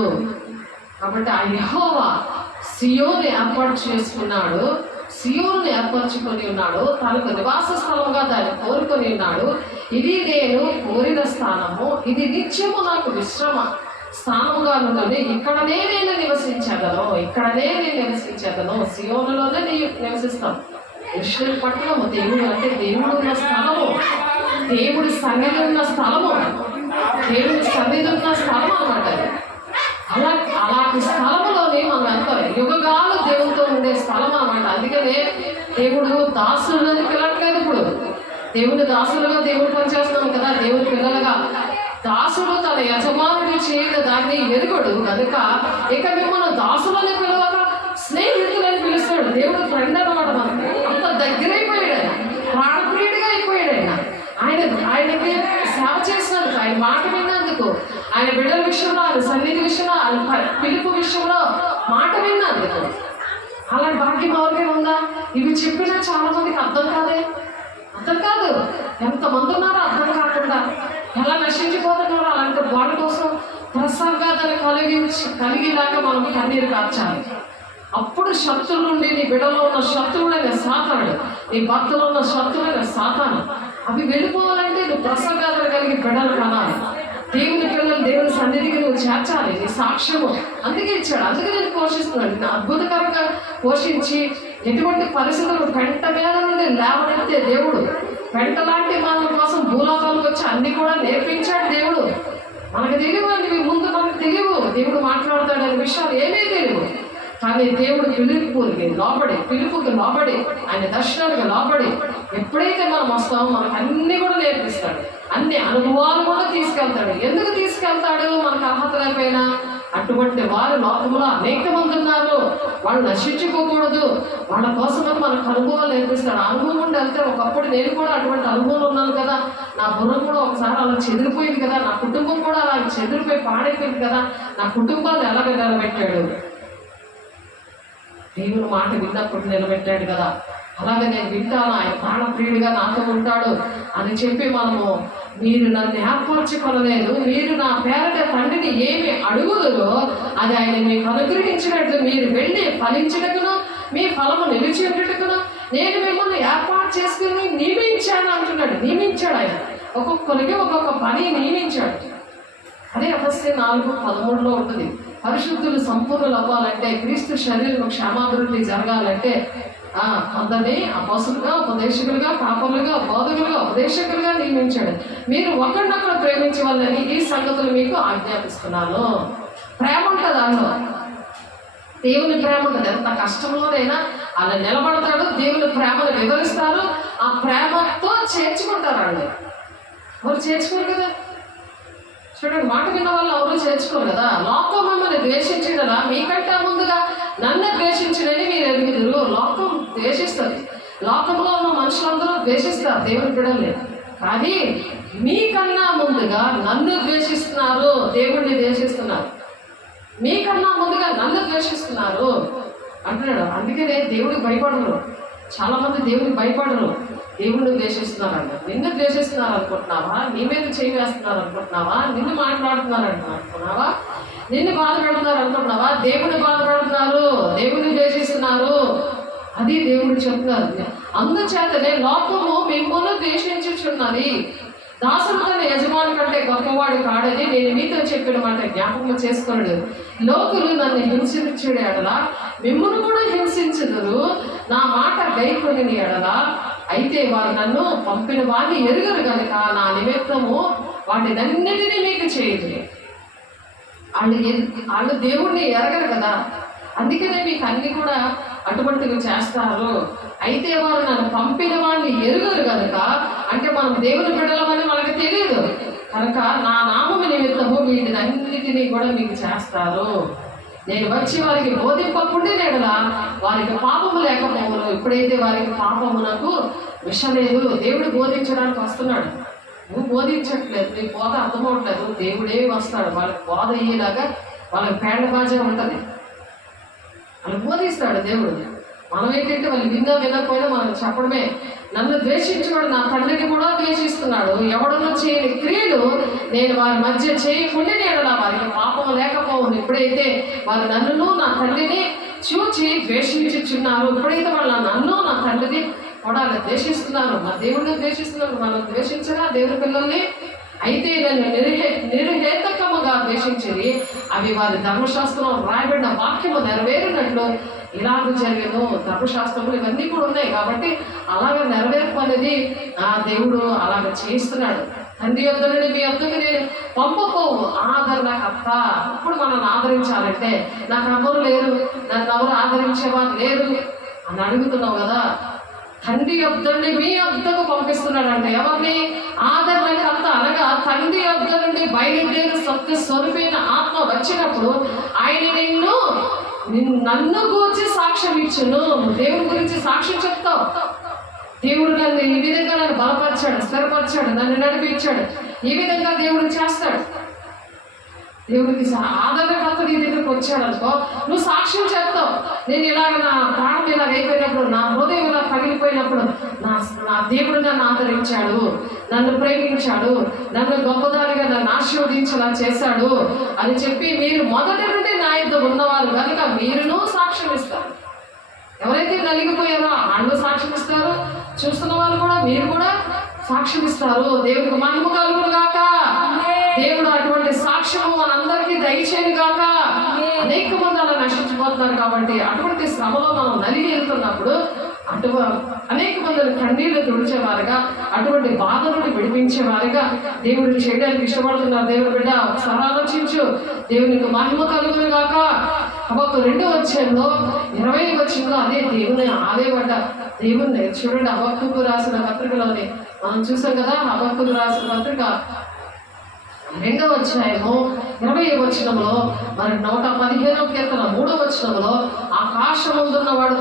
కాబట్టి ఆ యెహోవా సియోను ఏర్పాటు చేసుకున్నాడు, సియోను ఏర్పరచుకొని ఉన్నాడు, తనకు నివాస స్థలంగా దాన్ని కోరుకొని ఉన్నాడు. ఇది నేను కోరిన స్థానము, ఇది నిత్యము నాకు విశ్రమ స్థానముగా ఉంటుంది. ఇక్కడనే నేను నివసించేదను, సియోనులోనే నివసిస్తాం. యెరూషలేము పట్టణము దేవుడు అంటే దేవుడు ఉన్న స్థలము, దేవుడి సన్నిధి ఉన్న స్థలము, దేవుడి సన్నిధి ఉన్న స్థలం అన్నమాట. అలాంటి స్థలంలోనే మనం వెళ్తాం. యుగగాలు దేవుడితో ఉండే స్థలం అన్నమాట. అందుకనే దేవుడు దాసులని పిలవట్లేదు. ఇప్పుడు దేవుని దాసులుగా దేవుడు పనిచేస్తున్నాం కదా, దేవుని పిల్లలుగా. దాసుడు తన యజమానుడు చేయని దాన్ని ఎరుగడు కనుక ఇక మిమ్మల్ని దాసులని పిలవక స్నేహితులని పిలుస్తాడు. దేవుడు ఫ్రెండ్ అన్నమాట. మనకి అంత దగ్గరైపోయాడు, ఆయన ప్రాణప్రియుడిగా అయిపోయాడు. ఆయనకి సేవ చేసినందుకు, ఆయన మాట విన్నందుకు, ఆయన బిడ్డల విషయంలో, ఆయన సన్నిధి విషయంలో, ఆయన పిలుపు విషయంలో మాట విన్నందుకు. అలాంటి భాగ్యం ఎవరికైనా ఉందా? ఇవి చెప్పినా చాలా మందికి అర్థం కాదు. ఎంతమంది ఉన్నారో అర్థం కాకుండా ఎలా నశించిపోతున్నారో. అలాంటి వాళ్ళ కోసం ప్రసంగాన్ని కలిగిలాగా మనం కన్నీరు కార్చాలి. అప్పుడు శత్రువుల నుండి, నీ బిడ్డలో ఉన్న శత్రువులైన సాతానుడు, నీ భర్తలో ఉన్న శత్రువులైన సాతాను అవి వెళ్ళిపోవాలంటే నువ్వు ప్రసంగాలు కలిగి బిడ్డలు కనాలి. దేవుని పిల్లలు దేవుని సన్నిధికి నువ్వు చేర్చాలి. నీ సాక్ష్యము అందుకే ఇచ్చాడు, అందుకే నేను పోషిస్తున్నాడు. నేను అద్భుతకరంగా పోషించి ఎటువంటి పరిస్థితులు పెంట మీద నుండి లేవనెత్తే దేవుడు. పెంట లాంటి మన కోసం భూలోకాలకు వచ్చి అన్ని కూడా నేర్పించాడు దేవుడు. మనకు తెలియవు అవి, ముందు మనకు తెలియవు. దేవుడు మాట్లాడతాడనే విషయాలు ఏమీ తెలియవు. కానీ దేవుడు పిలుపుకి లోబడి ఆయన దర్శనానికి లోబడి ఎప్పుడైతే మనం వస్తామో మనకు అన్ని కూడా నేర్పిస్తాడు. అన్ని అనుభవాలు కూడా తీసుకెళ్తాడు. ఎందుకు తీసుకెళ్తాడు? మనకు అర్హత లేకపోయినా. అటువంటి వారు లోకంలో అనేక మంది ఉన్నారు, వాళ్ళు నశించుకోకూడదు. వాళ్ళ కోసం మనకు అనుభవాలు నేర్పిస్తాడు. అనుభవం ఉండి వెళ్తే, ఒకప్పుడు నేను కూడా అటువంటి అనుభవం ఉన్నాను కదా, నా బుర్ర కూడా ఒకసారి అలా చెదిరిపోయింది కదా, నా కుటుంబం కూడా అలా చెదిరిపోయి పాడైపోయింది కదా, నా కుటుంబాన్ని ఎలాగ నిలబెట్టాడు. దేవుని మాట విన్నప్పుడు నిలబెట్టాడు కదా, అలాగే నేను వింటాను, ఆయన ప్రాణప్రియుడిగా నాతో ఉంటాడు అని చెప్పి మనము మీరు నన్ను ఏర్పరచుకొనలేదు, మీరు నా పేరట తండ్రిని ఏమి అడుగుదరో అది ఆయన మీకు అనుగ్రహించినట్లు మీరు వెళ్ళి ఫలించటకును మీ ఫలము నిలిచేటట్టుకును నేను మిమ్మల్ని ఏర్పాటు చేసుకుని నియమించాను అంటున్నాడు. నియమించాడు ఆయన, ఒక్కొక్కరికి ఒక్కొక్క పని నియమించాడు. అదే ఎఫెసీ 4:13 ఉంటుంది. పరిశుద్ధులు సంపూర్ణులు అవ్వాలంటే, క్రీస్తు శరీరం క్షేమాభివృద్ధి జరగాలంటే కొందరిని అపోస్తులుగా, ఉపదేశకులుగా, కాపరులుగా, బోధకులుగా, ఉపదేశకులుగా నియమించాడు. మీరు ఒకరినొకరు ప్రేమించే వాళ్ళని ఈ సంగతులు మీకు ఆజ్ఞాపిస్తున్నాను. ప్రేమ ఉంటుంది అందులో, దేవుని ప్రేమ ఉంటుంది. ఎంత కష్టంలోనైనా అలా నిలబడతాడు, దేవుని ప్రేమను వివరిస్తారు, ఆ ప్రేమతో చేర్చుకుంటారు. వాళ్ళు ఎవరు చేర్చుకోరు కదా. చూడండి, మాట విన్న వాళ్ళు ఎవరు చేర్చుకోరు కదా. లోకం మిమ్మల్ని ద్వేషించగల మీకంటే ముందుగా నన్ను ద్వేషించడని మీరు ఎరుగుదురు. లోకం ద్వేషిస్తుంది, లోకంలో ఉన్న మనుషులందరూ ద్వేషిస్తారు దేవుని బిడ్డల్ని. కానీ మీకన్నా ముందుగా నన్ను ద్వేషిస్తున్నారు, దేవుడిని ద్వేషిస్తున్నారు. మీకన్నా ముందుగా నన్ను ద్వేషిస్తున్నారు అంటున్నాడు. అందుకనే దేవుడికి భయపడరు. చాలా మంది దేవుడికి భయపడరు, దేవుడిని ద్వేషిస్తున్నారంట. నిన్ను ద్వేషిస్తున్నారు అనుకుంటున్నావా? నీ మీద చేయి వేస్తున్నారు అనుకుంటున్నావా? నిన్ను మాట్లాడుతున్నారు అనుకుంటున్నావా? నిన్ను బాధ పెడుతున్నారు అనుకుంటున్నావా? దేవుడిని బాధపడుతున్నారు, దేవుడిని ద్వేషిస్తున్నారు. అది దేవుడు చెప్తున్నారు. అందుచేతనే లోకము మిమ్మల్ని ద్వేషించుచున్నది. దాసుడు తన యజమాని కంటే గొప్పవాడు కాడని నేను మీతో చెప్పిన మాట జ్ఞాపకం చేసుకున్నాడు. లోకులు నన్ను హింసించుడు ఎడల మిమ్మల్ని కూడా హింసించుదురు, నా మాట గైకొని ఎడల అయితే వారు నన్ను పంపిన వారిని ఎరుగరు కనుక నా నిమిత్తము వాటినన్నిటినీ మీకు చేయదు. వాళ్ళు దేవుణ్ణి ఎరగరు కదా, అందుకనే మీకు అన్ని కూడా అటువంటివి చేస్తారు. అయితే వారు నన్ను పంపిన వాడిని ఎరుగరు కనుక, అంటే మనం దేవుని బిడ్డలమని మనకు తెలియదు కనుక నా నామము నిమిత్తము వీటినన్నిటినీ కూడా మీకు చేస్తారు. నేను వచ్చి వారికి బోధింపకుండా లేడలా వారికి పాపము లేకపోవను. ఎప్పుడైతే వారికి పాపమునకు విషం లేదు, దేవుడు బోధించడానికి వస్తున్నాడు. నువ్వు బోధించట్లేదు, నీ బోధ అర్థమవట్లేదు, దేవుడే వస్తాడు. వాళ్ళకి బోధ అయ్యేలాగా వాళ్ళకి పేడ బాజా ఉంటుంది, వాళ్ళు బోధిస్తాడు దేవుడు. మనం ఏంటంటే వాళ్ళు వినకపోయినా మనం చెప్పడమే. నన్ను ద్వేషించుకోడు నా తండ్రిని కూడా ద్వేషిస్తున్నాడు. ఎవడనో చేయని క్రియలు నేను వారి మధ్య చేయకుండా నేను వారికి పాపం లేకపోవను. ఎప్పుడైతే వారు నన్నును నా తండ్రిని చూచి ద్వేషించుచున్నారు, ఎప్పుడైతే వాళ్ళు నన్ను నా తండ్రిని కూడా ద్వేషిస్తున్నారు, నా దేవుడిని ద్వేషిస్తున్నారు. మనం ద్వేషించగా దేవుని పిల్లల్ని అయితే నన్ను నిర్హేతకముగా ద్వేషించింది. అవి వారి ధర్మశాస్త్రం రాయబడిన వాక్యము నెరవేరినట్లు ఇలాగ జరిగేను. ధర్మశాస్త్రములు ఇవన్నీ కూడా ఉన్నాయి కాబట్టి అలాగ నెరవేర్పు అనేది ఆ దేవుడు అలాగ చేస్తున్నాడు. తండ్రి యొద్ద నుండి మీ యొద్దకు నేను పంపపోవు ఆదరణకర్త. ఇప్పుడు మనం ఆదరించాలంటే నాకు ఎవరు లేరు, నన్ను ఎవరు ఆదరించేవారు లేరు అని అడుగుతున్నావు కదా. తండ్రి యొద్ద నుండి మీ యొద్దకు పంపిస్తున్నాడంటే ఎవరిని? ఆదరణకర్త అనగా తండ్రి యొద్ద నుండి బయలుదేరి సత్య స్వరూపైన ఆత్మ వచ్చినప్పుడు ఆయన నన్ను గురించి సాక్ష్యం ఇచ్చును. దేవుడి గురించి సాక్ష్యం చెప్తావు. దేవుడు నన్ను ఈ విధంగా నన్ను బలపరిచాడు, స్థిరపరిచాడు, నన్ను నడిపించాడు, ఈ విధంగా దేవుడు చేస్తాడు. దేవుడికి ఆదరణకర్త నీ దగ్గరకు వచ్చాడు అనుకో, నువ్వు సాక్ష్యం చెప్తావు. నేను ఇలాగ నా ప్రాణం ఇలాగ అయిపోయినప్పుడు, నా హృదయం ఇలా పగిలిపోయినప్పుడు నా దేవుడు నన్ను ఆదరించాడు, నన్ను ప్రేమించాడు, నన్ను గొప్పదానిగా నన్ను ఆశీర్వదించేలా చేశాడు అని చెప్పి మీరు మొదటి నుండి నా యుద్ధ ఉన్నవారు కనుక మీరును సాక్ష్యం ఇస్తారు. ఎవరైతే నలిగిపోయారో వాళ్ళు సాక్ష్యం ఇస్తారు, చూస్తున్న వాళ్ళు కూడా మీరు కూడా సాక్ష్యం ఇస్తారు. దేవుడికి మహిమ కలుగును గాక. దేవుడు అటువంటి సాక్ష్యము మనందరికీ దయచేయను గాక. అనేక మంది అలా నశించిపోతున్నారు కాబట్టి అటువంటి శ్రమలో మనం నలిగి వెళ్తున్నప్పుడు అనేక మందిని కన్నీళ్లు తుడిచేవారుగా, అటువంటి బాధ నుండి విడిపించేవారుగా దేవుడిని చేయడానికి ఇష్టపడుతున్నారు. దేవుడి బిడ్డ ఒకసారి ఆలోచించు. దేవునికి మహిమ కలుగును గాక. హబక్కూ 2:20 వచనంలో అదే దేవుని ఆలేబడ్డ దేవుణ్ణి చూడండి. హబక్కూకు రాసిన పత్రికలోని మనం చూసాం కదా. హబక్కూకు రాసిన పత్రిక 2వ అధ్యాయము 20వ వచనంలో, మరి 115వ కీర్తన 3వ వచనంలో ఆకాశముందున్నవాడు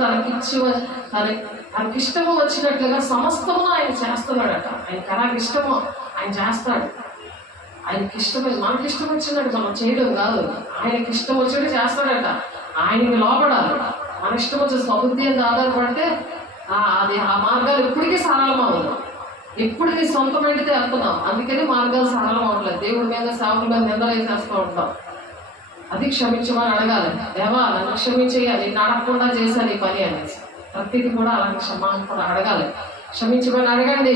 తనకిష్టము వచ్చినట్లుగా సమస్తము ఆయన చేస్తున్నాడట. ఆయనకి అలాగ ఇష్టమో ఆయన చేస్తాడు. ఆయనకి ఇష్టమే, మనకి ఇష్టం వచ్చినట్టు మనం చేయడం కాదు, ఆయనకి ఇష్టం వచ్చినట్టు చేస్తాడట. ఆయనకి లోపడాలి, మన ఇష్టం వచ్చే స్వబుద్ధి అని ఆధారపడితే అది ఆ మార్గాలు ఇప్పటికీ సరళం అవ్వదు. ఎప్పుడు నీ సొంత పెడితే వెళ్తున్నాం, అందుకని మార్గాలు సరళం అవ్వట్లేదు. దేవుడి మీద సేవకుల మీద నిందలు వేసేస్తూ ఉంటాం. అది క్షమించమని అడగాలి. దేవా నన్ను క్షమించేయ, నేను అడగకుండా చేశాను ఈ పని అనేసి ప్రతిదీ కూడా అలాంటి క్షమాపణ అడగాలి. క్షమించమని అడగండి.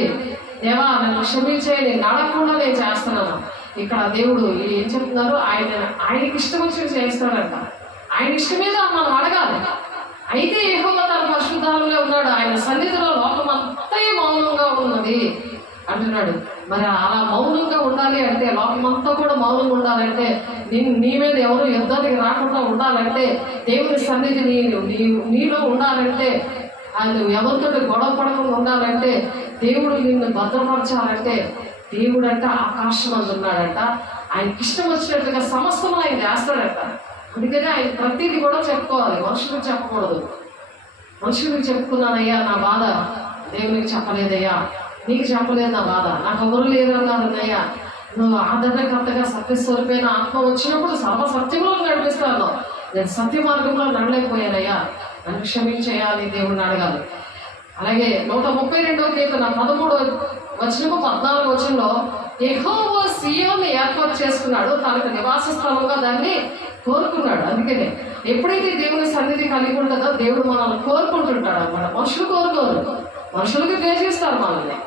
దేవా నన్ను క్షమించే, నేను అడగకుండా నేను చేస్తున్నాను. ఇక్కడ దేవుడు ఏం చెప్తున్నారు, ఆయనకి ఇష్టం వచ్చి చేస్తాడంట. ఆయన ఇష్టం మీద మనం అడగాలి. అయితే యెహోవా తన పరిశుద్ధాలలో ఉన్నాడు, ఆయన సన్నిధిలో లోకం అంతా మౌనంగా ఉన్నది అంటున్నాడు. మరి అలా మౌనంగా ఉండాలి అంటే, లోకమంతా కూడా మౌనంగా ఉండాలంటే, నీ మీద ఎవరు యుద్ధానికి రాకుండా ఉండాలంటే, దేవుని సన్నిధి నీలో ఉండాలంటే, ఆయన ఎవరితో గొడవ పడకుండా ఉండాలంటే, దేవుడు నిన్ను భద్రపరచాలంటే, దేవుడు అంట ఆకాశం అందున్నాడంట. ఆయనకి ఇష్టం వచ్చినట్టుగా సమస్తం ఆయన చేస్తాడంట. అందుకని ఆయన ప్రతిదీ కూడా చెప్పుకోవాలి, మనుషులకు చెప్పకూడదు. మనుషులకు చెప్పుకున్నానయ్యా నా బాధ, దేవునికి చెప్పలేదయ్యా, నీకు చెప్పలేదు నా బాధ, నాకు ఎవరు లేదన్నారన్నయ్యా, నువ్వు ఆదరణకర్తగా సత్యస్వరూపైన ఆత్మ వచ్చినప్పుడు సర్వసత్యంలో నడిపిస్తాను, నేను సత్య మార్గంలో నడలేకపోయానయ్యా, నన్ను క్షమించేయాలి దేవుడిని అడగాలి. అలాగే 132వ కీర్తన 13వ వచనము 14వ వచనంలో యెహోవా సీయోను ఏర్పాటు చేసుకున్నాడు, తనకు నివాస స్థలంగా దాన్ని కోరుకున్నాడు. అందుకనే ఎప్పుడైతే దేవుని సన్నిధి కలిగి ఉంటుందో దేవుడు మనల్ని కోరుకుంటుంటాడు అన్నమాట. మనుషులు కోరుకోరు, మనుషులకి ద్వేషిస్తారు మనల్ని,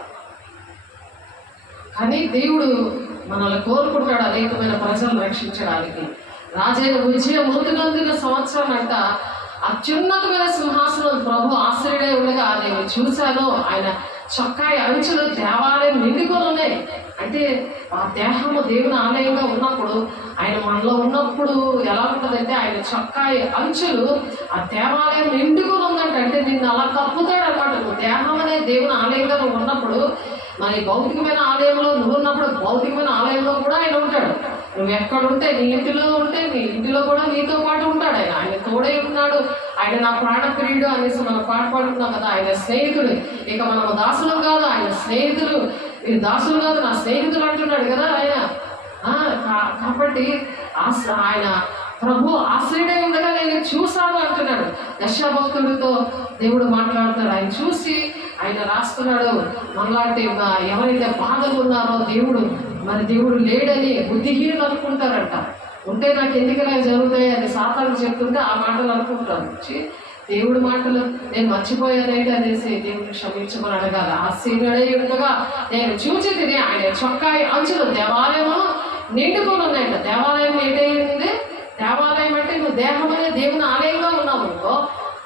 కానీ దేవుడు మనల్ని కోరుకుంటాడు అనేకమైన ప్రజలను రక్షించడానికి. రాజైన ఉజ్జియా ముందునందున సంవత్సరం అంట అత్యున్నతమైన సింహాసనం ప్రభు ఆశ్రయుడై ఉండగా నేను చూశాను, ఆయన చొక్కాయి అంచులు దేవాలయం నిండుకొని ఉన్నాయి. అంటే ఆ దేహము దేవుని ఆలయంగా ఉన్నప్పుడు, ఆయన మనలో ఉన్నప్పుడు ఎలా ఉంటుందంటే, ఆయన చొక్కాయి అంచులు ఆ దేవాలయం నిండుకొని ఉందంటే, అంటే నిన్ను అలా కప్పుతాడు అనమాట. నువ్వు దేహం అనే దేవుని ఆలయంగా నువ్వు ఉన్నప్పుడు, మరి భౌతికమైన ఆలయంలో నువ్వు ఉన్నప్పుడు భౌతికమైన ఆలయంలో కూడా ఆయన ఉంటాడు. నువ్వు ఎక్కడుంటే, నీ ఇంటిలో ఉంటే నీ ఇంటిలో కూడా నీతో పాటు ఉంటాడు. ఆయన తోడై ఉన్నాడు. ఆయన నా ప్రాణప్రియుడు అనేసి మనం పాట పాడుతున్నాం కదా, ఆయన స్నేహితుడు. ఇక మనము దాసులు కాదు, ఆయన స్నేహితులు. మీరు దాసులు కాదు, నా స్నేహితులు అంటున్నాడు కదా ఆయన. కాబట్టి ఆయన ప్రభు ఆశ్రయుడై ఉండగా నేను చూశాను అంటున్నాడు. దశాభక్తులతో దేవుడు మాట్లాడుతున్నాడు. ఆయన చూసి ఆయన రాస్తున్నాడు. మనలాంటి ఎవరైతే బాధలు ఉన్నారో దేవుడు లేడని బుద్ధిహీనులు అనుకుంటారంట. ఉంటే నాకు ఎందుకలా జరుగుతాయి అని సాతాను చెప్తుంటే ఆ మాటలు అనుకుంటారు. దేవుడి మాటలు నేను మర్చిపోయానంటే అనేసి దేవుడిని క్షమించమని అడగాలి. ఆశ్చర్యడై ఉండగా నేను చూచి తిని ఆయన చొక్కాయి అంచులు దేవాలయము నిండుకొని ఉన్నాయంట. దేవాలయం ఏంటంటే, దేవాలయం అంటే నువ్వు దేహం అనే దేవుని ఆలయంగా ఉన్నావు అనుకో,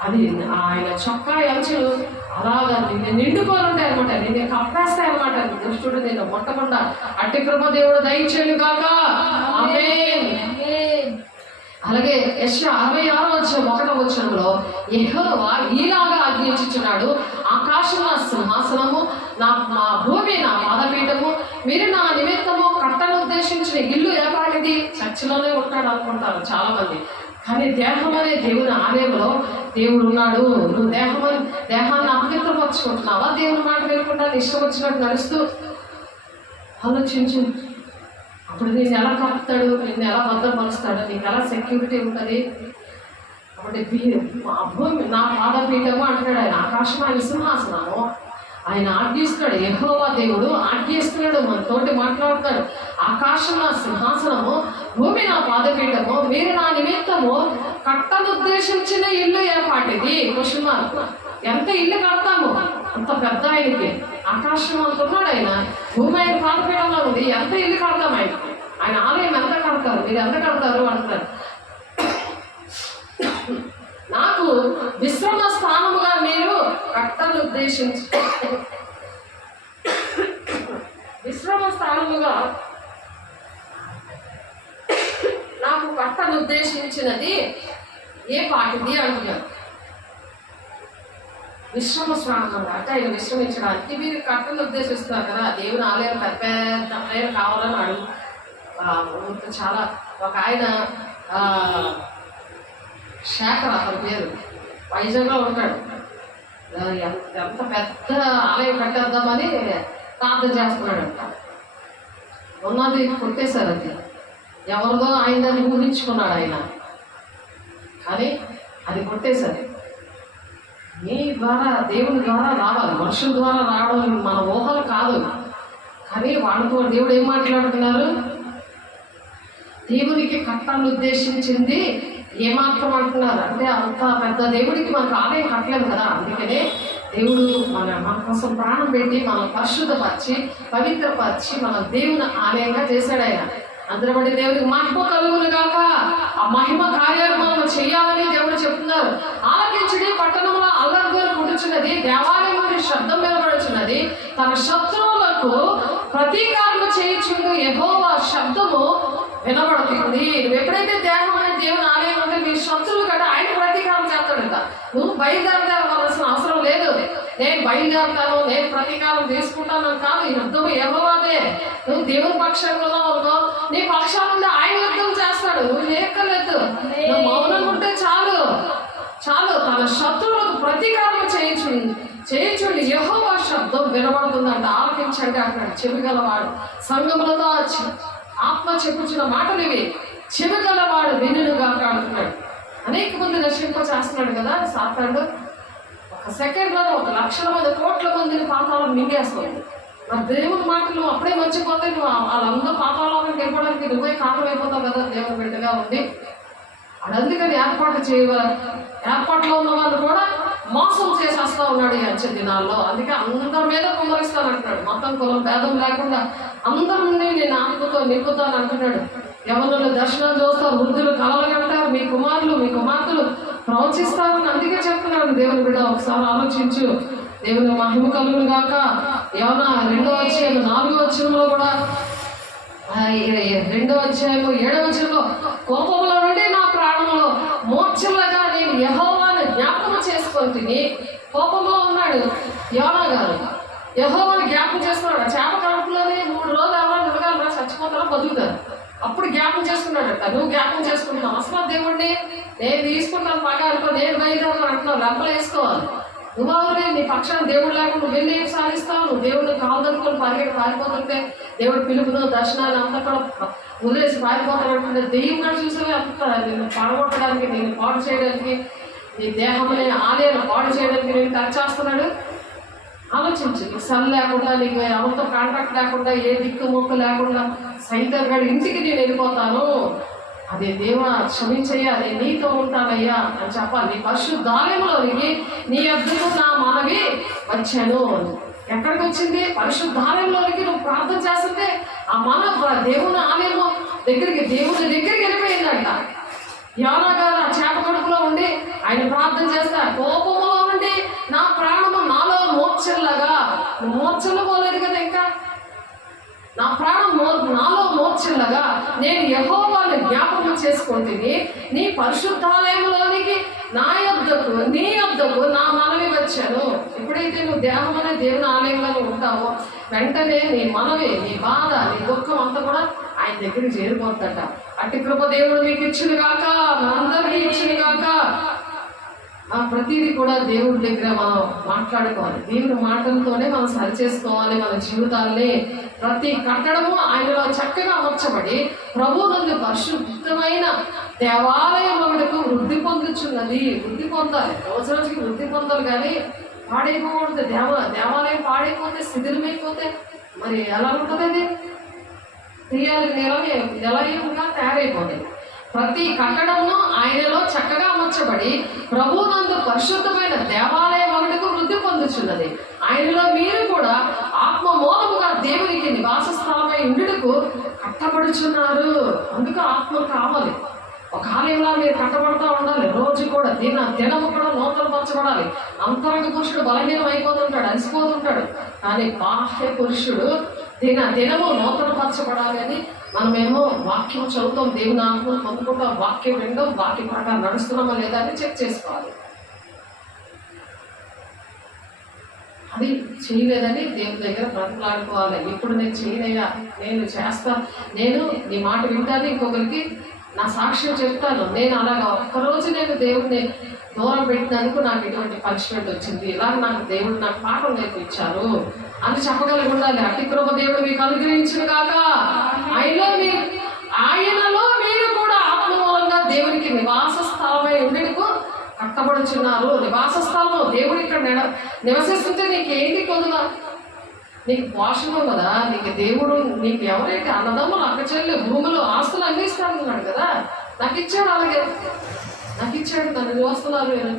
అది ఆయన చొక్కాయి అంచులు అలాగా నిన్ను నిండుకొని ఉంటాయి అనమాట. నిన్ను కప్పేస్తాయి అనమాట. దుష్టుడు నిన్ను ముట్టకుండా అట్టి కృప దేవుడు దయచేయను గాక. ఆమేన్. అలాగే యెషయా 66వ వచనంలో యెహోవా ఈలాగా ఆజ్ఞించుచున్నాడు, ఆకాశం నా సింహాసనము, మా భూమి నా పాదపీఠము, మీరు నా నిమిత్తము కట్టను ఉద్దేశించిన ఇల్లు ఏపాటిది. చర్చిలోనే ఉంటాడు అనుకుంటారు చాలా మంది, కానీ దేహం అనే దేవుని ఆలయంలో దేవుడు ఉన్నాడు. నువ్వు దేహాన్ని అపవిత్రపరుచుకుంటున్నావా? దేవుని మాట వినకుండా ఇష్టం వచ్చినట్టు నడుస్తూ ఆలోచించు. అప్పుడు నిన్ను ఎలా కప్పుతాడు, నిన్ను ఎలా భద్రపరుస్తాడు, నీకు ఎలా సెక్యూరిటీ ఉంటుంది. కాబట్టి భూమి నా పాదపీఠము అంటున్నాడు ఆయన. ఆకాశం ఆయన సింహాసనము. ఆయన ఆజ్ఞిస్తున్నాడు, యెహోవా దేవుడు ఆజ్ఞిస్తున్నాడు, మనతోటి మాట్లాడుతాడు. ఆకాశం నా సింహాసనము, భూమి నా పాదపీఠము, మీరు నా నిమిత్తము కట్టనుద్దేశించిన ఇల్లు ఏపాటిది. Question mark. ఎంత ఇల్లు కడతాము అంత పెద్ద ఆయనకి. ఆకాశం అంటున్నాడు ఆయన, భూమి ఆయన పాదపీఠంలో ఉంది. ఎంత ఇల్లు కడతాం ఆయనకి? ఆయన ఆలయం ఎంత కడతారు, మీరు ఎంత కడతారు అంటున్నారు. నాకు విశ్రమ స్థానముగా మీరు కట్టను ఉద్దేశించి విశ్రమ స్థానముగా నాకు కట్టను ఉద్దేశించినది ఏ పాటిది అంటున్నారు. విశ్రమ స్థానం అంటే ఆయన విశ్రమించడానికి మీరు కట్టను ఉద్దేశిస్తున్నారు కదా. దేవుని ఆలయం పెద్ద ఆలయం కావాలని అడుగు. చాలా ఒక ఆయన శేఖర్ అతని పేరు, వైజాగ్లో ఉంటాడు. ఎంత పెద్ద ఆలయం కట్టేద్దామని ప్రార్థన చేస్తున్నాడంట. ఉన్నది కొట్టేశారు. అది ఎవరిదో ఆయన దాన్ని ఊహించుకున్నాడు ఆయన, కానీ అది కొట్టేశారు. మీ ద్వారా దేవుని ద్వారా రావాలి, మనుషుల ద్వారా రావడం మన ఊహలు కాదు. కానీ వాళ్ళతో దేవుడు ఏం మాట్లాడుతున్నారు? దేవునికి కట్టాలని ఉద్దేశించింది ఏమాత్రం అంటున్నారు అంటే, అంత పెద్ద దేవుడికి మనకు ఆలయం కట్టలేదు కదా. అందుకనే దేవుడు మన కోసం ప్రాణం పెట్టి మనం పరిశుద్ధపరిచి పవిత్రపరిచి మన దేవుని ఆలయంగా చేశాడు ఆయన. అందరూ బట్టి దేవుడికి మహిమ కలుగులు కాక. ఆ మహిమ కార్యాలు మనం చేయాలని దేవుడు చెప్తున్నారు. ఆలకించుడి, పట్టణంలో అల్లరిగోలు పుడుచున్నది, దేవాలయం నుండి శబ్దం వినబడుచున్నది, తన శత్రువులకు ప్రతీకారము చేయుచుండు యెహోవా శబ్దము వినబడుతుంది. నువ్వు ఎప్పుడైతే దేహం అనే దేవుని ఆలయం అంటే నీ శత్రువులు కదా ఆయన ప్రతీకారం చేస్తాడంట. నువ్వు బయలుదేరవలసిన అవసరం లేదు. నేను బయలుదేరుతాను, నేను ప్రతీకారం తీసుకుంటాను కాదు. ఈ యుద్ధం యెహోవాదే. నువ్వు దేవుని పక్షంలో ఉన్నావు, నీ పక్షాలుండి ఆయన యుద్ధం చేస్తాడు. నువ్వు చేయక్కర్లేదు, నువ్వు మౌనంగా ఉంటే చాలు చాలు. తన శత్రువులకు ప్రతీకారం చేయించుండి యెహోవా శబ్దం వినబడుతుందంట. ఆలకించండి అంటాడు. చెవిగలవాడు సంఘములతో ఆత్మ చెప్పుచున్న మాటలు ఇవి. చెవిగలవాడు వినుగా అంటున్నాడు. అనేక మంది నశింప చేస్తున్నాడు కదా సాతానుడు. ఒక సెకండ్లో 1 లక్షల మంది, కోట్ల మందిని పాతాళం మింగేస్తుంది. మరి దేవుని మాటలు అప్పుడే మర్చిపోతే నువ్వు వాళ్ళందరూ పాతాళానికి వెళ్ళడానికి నువ్వే కారణం అయిపోతావు కదా దేవుని బిడ్డగా ఉండి. అందుకని ఏర్పాట్లో ఉన్న వాళ్ళు కూడా మోసం చేసేస్తా ఉన్నాడు ఈ అంచె దినాల్లో. అందుకే అందరి మీద కుమ్మరిస్తానంటున్నాడు. మొత్తం కులం భేదం లేకుండా అందరినీ నేను ఆత్మతో నింపుతాను అంటున్నాడు. యవనులు దర్శనాలు చూస్తారు, వృద్ధులు కలలు కంటారు, మీ కుమారులు మీ కుమార్తెలు ప్రవచిస్తారని అందుకే చెప్తున్నాడు దేవుని బిడ్డ. ఒకసారి ఆలోచించు. దేవుని మహిమ కలుగును గాక. యవన 2వ అధ్యాయం 4వ వచనంలో కూడా 2వ అధ్యాయం 7వ వచనంలో కోపంలో నుండి నా ప్రాణంలో మోర్చలుగా నేను యెహోవాను జ్ఞాపకం చేసుకొని. కోపంలో ఉన్నాడు యోనా గారు, యెహోవాను జ్ఞాపకం చేసుకున్నాడు. చేప కడుపులోనే 3 రోజులు ఎవరో నిలగాలరా, చచ్చిపోతారో బతుకుతారు. అప్పుడు జ్ఞాపకం చేసుకున్నాడట. నువ్వు జ్ఞాపకం చేసుకుంటున్నావు అసలు దేవుడిని నేను తీసుకుంటాను పగా అనుకో, నేను బయలుదేరాను అంటున్నావు. లెంపలు వేసుకోవాలి. నువ్వెవరే? నీ పక్షాన్ని దేవుడు లేకుండా నువ్వు వెళ్ళి ఏం సాధిస్తావు? నువ్వు దేవుడిని కావదనుకొని పారిపోతుంటే దేవుడు పిలుపును దర్శనాన్ని అంతా కూడా వదిలేసి పారిపోతానంటే దెయ్యం కూడా చూసేవే అంత నిన్ను పడగొట్టడానికి, నేను పాడు చేయడానికి, నీ దేహంలో ఆలయాన్ని పాడు చేయడానికి నేను టచ్ చేస్తున్నాడు. ఆలోచించు. నీకు సన్ లేకుండా, నీకు ఎవరితో కాంట్రాక్ట్ లేకుండా, ఏ దిక్కు మొక్కు లేకుండా సైతం గారి ఇంటికి నేను వెళ్ళిపోతాను. అదే దేవుడా క్షమించయ్యా, నేను నీతో ఉంటానయ్యా అని చెప్పాలి. నీ పరిశుద్ధాలయంలోనికి నీ యొద్దకు నా మనవి వచ్చాను. ఎక్కడికి వచ్చింది? పరిశుద్ధాలయంలోనికి నువ్వు ప్రార్థన చేస్తుంటే ఆ మన దేవుని ఆలయము దగ్గరికి, దేవుని దగ్గరికి వెళ్ళిపోయిందంట. యోనా గారు ఆ చేప కడుపులో ఉండి ఆయన ప్రార్థన చేస్తా, కోపంలో ఉండి నా ప్రాణము నాలో మోర్చల్లాగా. నువ్వు మోర్చలు పోలేదు కదా, ఇంకా నా ప్రాణం నాలో మోర్చల్లాగా నేను యెహోవాను జ్ఞాపకం చేసుకుంటుంది. నీ పరిశుద్ధాలయంలోనికి నా యొద్దకు నీ యొద్దకు నా మనవి వచ్చాను. ఎప్పుడైతే నువ్వు దేహం అనే దేవుని ఆలయంలో ఉంటావో వెంటనే నీ మనవి, నీ బాధ, నీ దుఃఖం అంతా కూడా ఆయన దగ్గరికి చేరిపోతాట. అట్టి కృప దేవుడు మీకు ఇచ్చిన కాక, మనందరికీ ఇచ్చిన కాక. ప్రతిదీ కూడా దేవుడి దగ్గర మనం మాట్లాడుకోవాలి. దేవుని మాటలతోనే మనం సరిచేసుకోవాలి మన జీవితాల్ని. ప్రతి కట్టడము ఆయనలో చక్కగా అమర్చబడి ప్రభు నుండి పరిశుద్ధమైన దేవాలయం ఒకటికు వృద్ధి పొందుచున్నది. వృద్ధి పొందాలి, రోజుకి వృద్ధి పొందాలి. కానీ పాడైపోకూడదు. దేవాలయం పాడైపోతే, శిథిలమైపోతే మరి ఎలా ఉంటుంది? అది నిలయంగా తయారైపోతుంది. ప్రతి కట్టడంలో ఆయనలో చక్కగా అమర్చబడి ప్రభువునందు పరిశుద్ధమైన దేవాలయం ఒకటికు వృద్ధి పొందుచున్నది. ఆయనలో మీరు కూడా ఆత్మ మూలముగా దేవునికి నివాస స్థలమై ఉండుటకు కట్టబడుచున్నారు. అందుకు ఆత్మ కావాలి. ఒక ఆలయంలో మీరు కట్టబడుతూ ఉండాలి. రోజు కూడా దినము కూడా నూతనపరచబడాలి. అంతరంగ పురుషుడు బలహీనం అయిపోతుంటాడు, అలసిపోతుంటాడు. కానీ బాహ్య పురుషుడు దినము నూతనపరచబడాలి. అని మనమేమో వాక్యం చదువుతాం, దేవుని ఆత్మను పొందుకుంటాం, వాక్యం వింటాం, వాక్యం ప్రకారం నడుస్తున్నామా లేదా అని చెక్ చేసుకోవాలి. అది చేయలేదని దేవుని దగ్గర బ్రతలాడుకోవాలి. ఇప్పుడు నేను చేయనయ్యా, నేను చేస్తా, నేను నీ మాట వింటాను, ఇంకొకరికి నా సాక్ష్యం చెప్తాను. నేను అలాగా ఒక్కరోజు నేను దేవుడిని దూరం పెట్టినందుకు నాకు ఇటువంటి పనిష్మెంట్ వచ్చింది, ఇలాగ నాకు దేవుడు నాకు పాఠం నేర్పించారు అని చెప్పగలిగి ఉండాలి. అట్టి కృప దేవుడు మీకు అనుగ్రహించిన కాక. ఆయనలో మీరు కూడా ఆత్మ మూలంగా దేవునికి నివాస స్థలమై ఉండేందుకు కట్టబడుచున్నారు. నివాస స్థలము, దేవుడు ఇక్కడ నివసిస్తుంటే నీకు ఏంటి కొద్దుగా? నీకు పోషణ కదా, నీకు దేవుడు, నీకు ఎవరైతే అన్నదమ్ములు, అక్క చెల్లి, భూములు, ఆస్తులు అన్నీ ఇస్తానన్నాడు కదా. నాకు ఇచ్చాడు, అలాగే నాకు ఇచ్చాడు. నన్ను చూస్తున్నారు మీరు.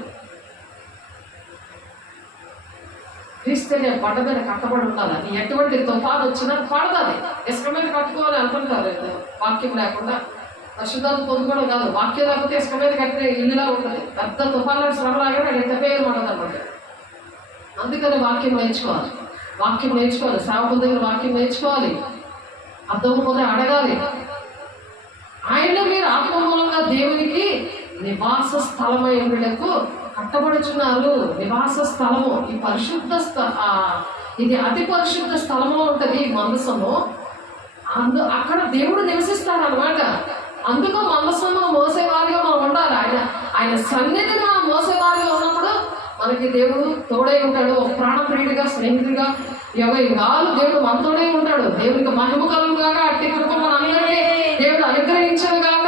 క్రీస్తునే బండ మీద కట్టబడి ఉండాలి. నీ ఎటువంటి తుఫాను వచ్చినా పడదాది. ఇసుక మీద కట్టుకోవాలి అనుకుంటారు, వాక్యం లేకుండా పరిశుద్ధాత్మ పొందుకోవడం కాదు. వాక్యం లేకపోతే ఇసుక మీద కట్టిన ఇల్లులా ఉంటుంది. పెద్ద తుఫాన్లో శ్రమ లాగా ఎంత పేరు ఉండదన్నమాట. అందుకని వాక్యం నేర్చుకోవాలి, వాక్యం నేర్చుకోవాలి. సేవకుల దగ్గర వాక్యం నేర్చుకోవాలి. అర్థం పొంది అడగాలి. ఆయనలో మీరు ఆత్మ మూలంగా దేవునికి నివాస స్థలమై ఉండటకు కట్టబడుచున్నారు. నివాస స్థలము, ఈ పరిశుద్ధ ఇది అతి పరిశుద్ధ స్థలంలో ఉంటుంది ఈ మందసము. అక్కడ దేవుడు నివసిస్తాడు అనమాట. అందుకు మందసము మోసేవారిగా మనం ఉండాలి. ఆయన సన్నిధిని మనం మోసేవారిగా ఉన్నప్పుడు మనకి దేవుడు తోడై ఉంటాడు. ఒక ప్రాణప్రియుడిగా, స్నేహితుడిగా, యుగాలు దేవుడు మనతోడే ఉంటాడు. దేవుడికి మహిమ కలుగుగాక. అట్టి కృప మనందరికీ దేవుడు అనుగ్రహించనుగాక.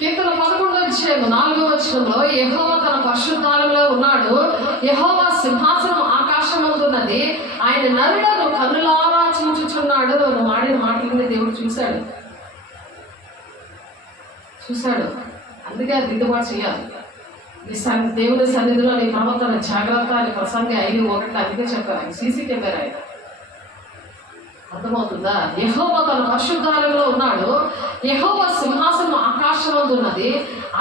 కీర్తన 11:4 యెహోవా తన పరిశుద్ధాలయంలో ఉన్నాడు. యెహోవా సింహాసనం ఆకాశమందున్నది. ఆయన నరులను కన్నులారా చూచుచున్నాడు. మాడిన మాటలని దేవుడు చూశాడు. అందుకే అది దిద్దుబాటు చేయాలి. దేవుని సన్నిధిలో నీ ప్రవర్తన జాగ్రత్త అని ప్రసంగి 5:1 అందుకే చెప్పారు. ఆయన సీసీ కెమెరా. ఆయన అర్థమవుతుందా? యెహోవా తన పరిశుద్ధాలయంలో ఉన్నాడు. యెహోవా సింహాసనం ఆకాశమందున్నది.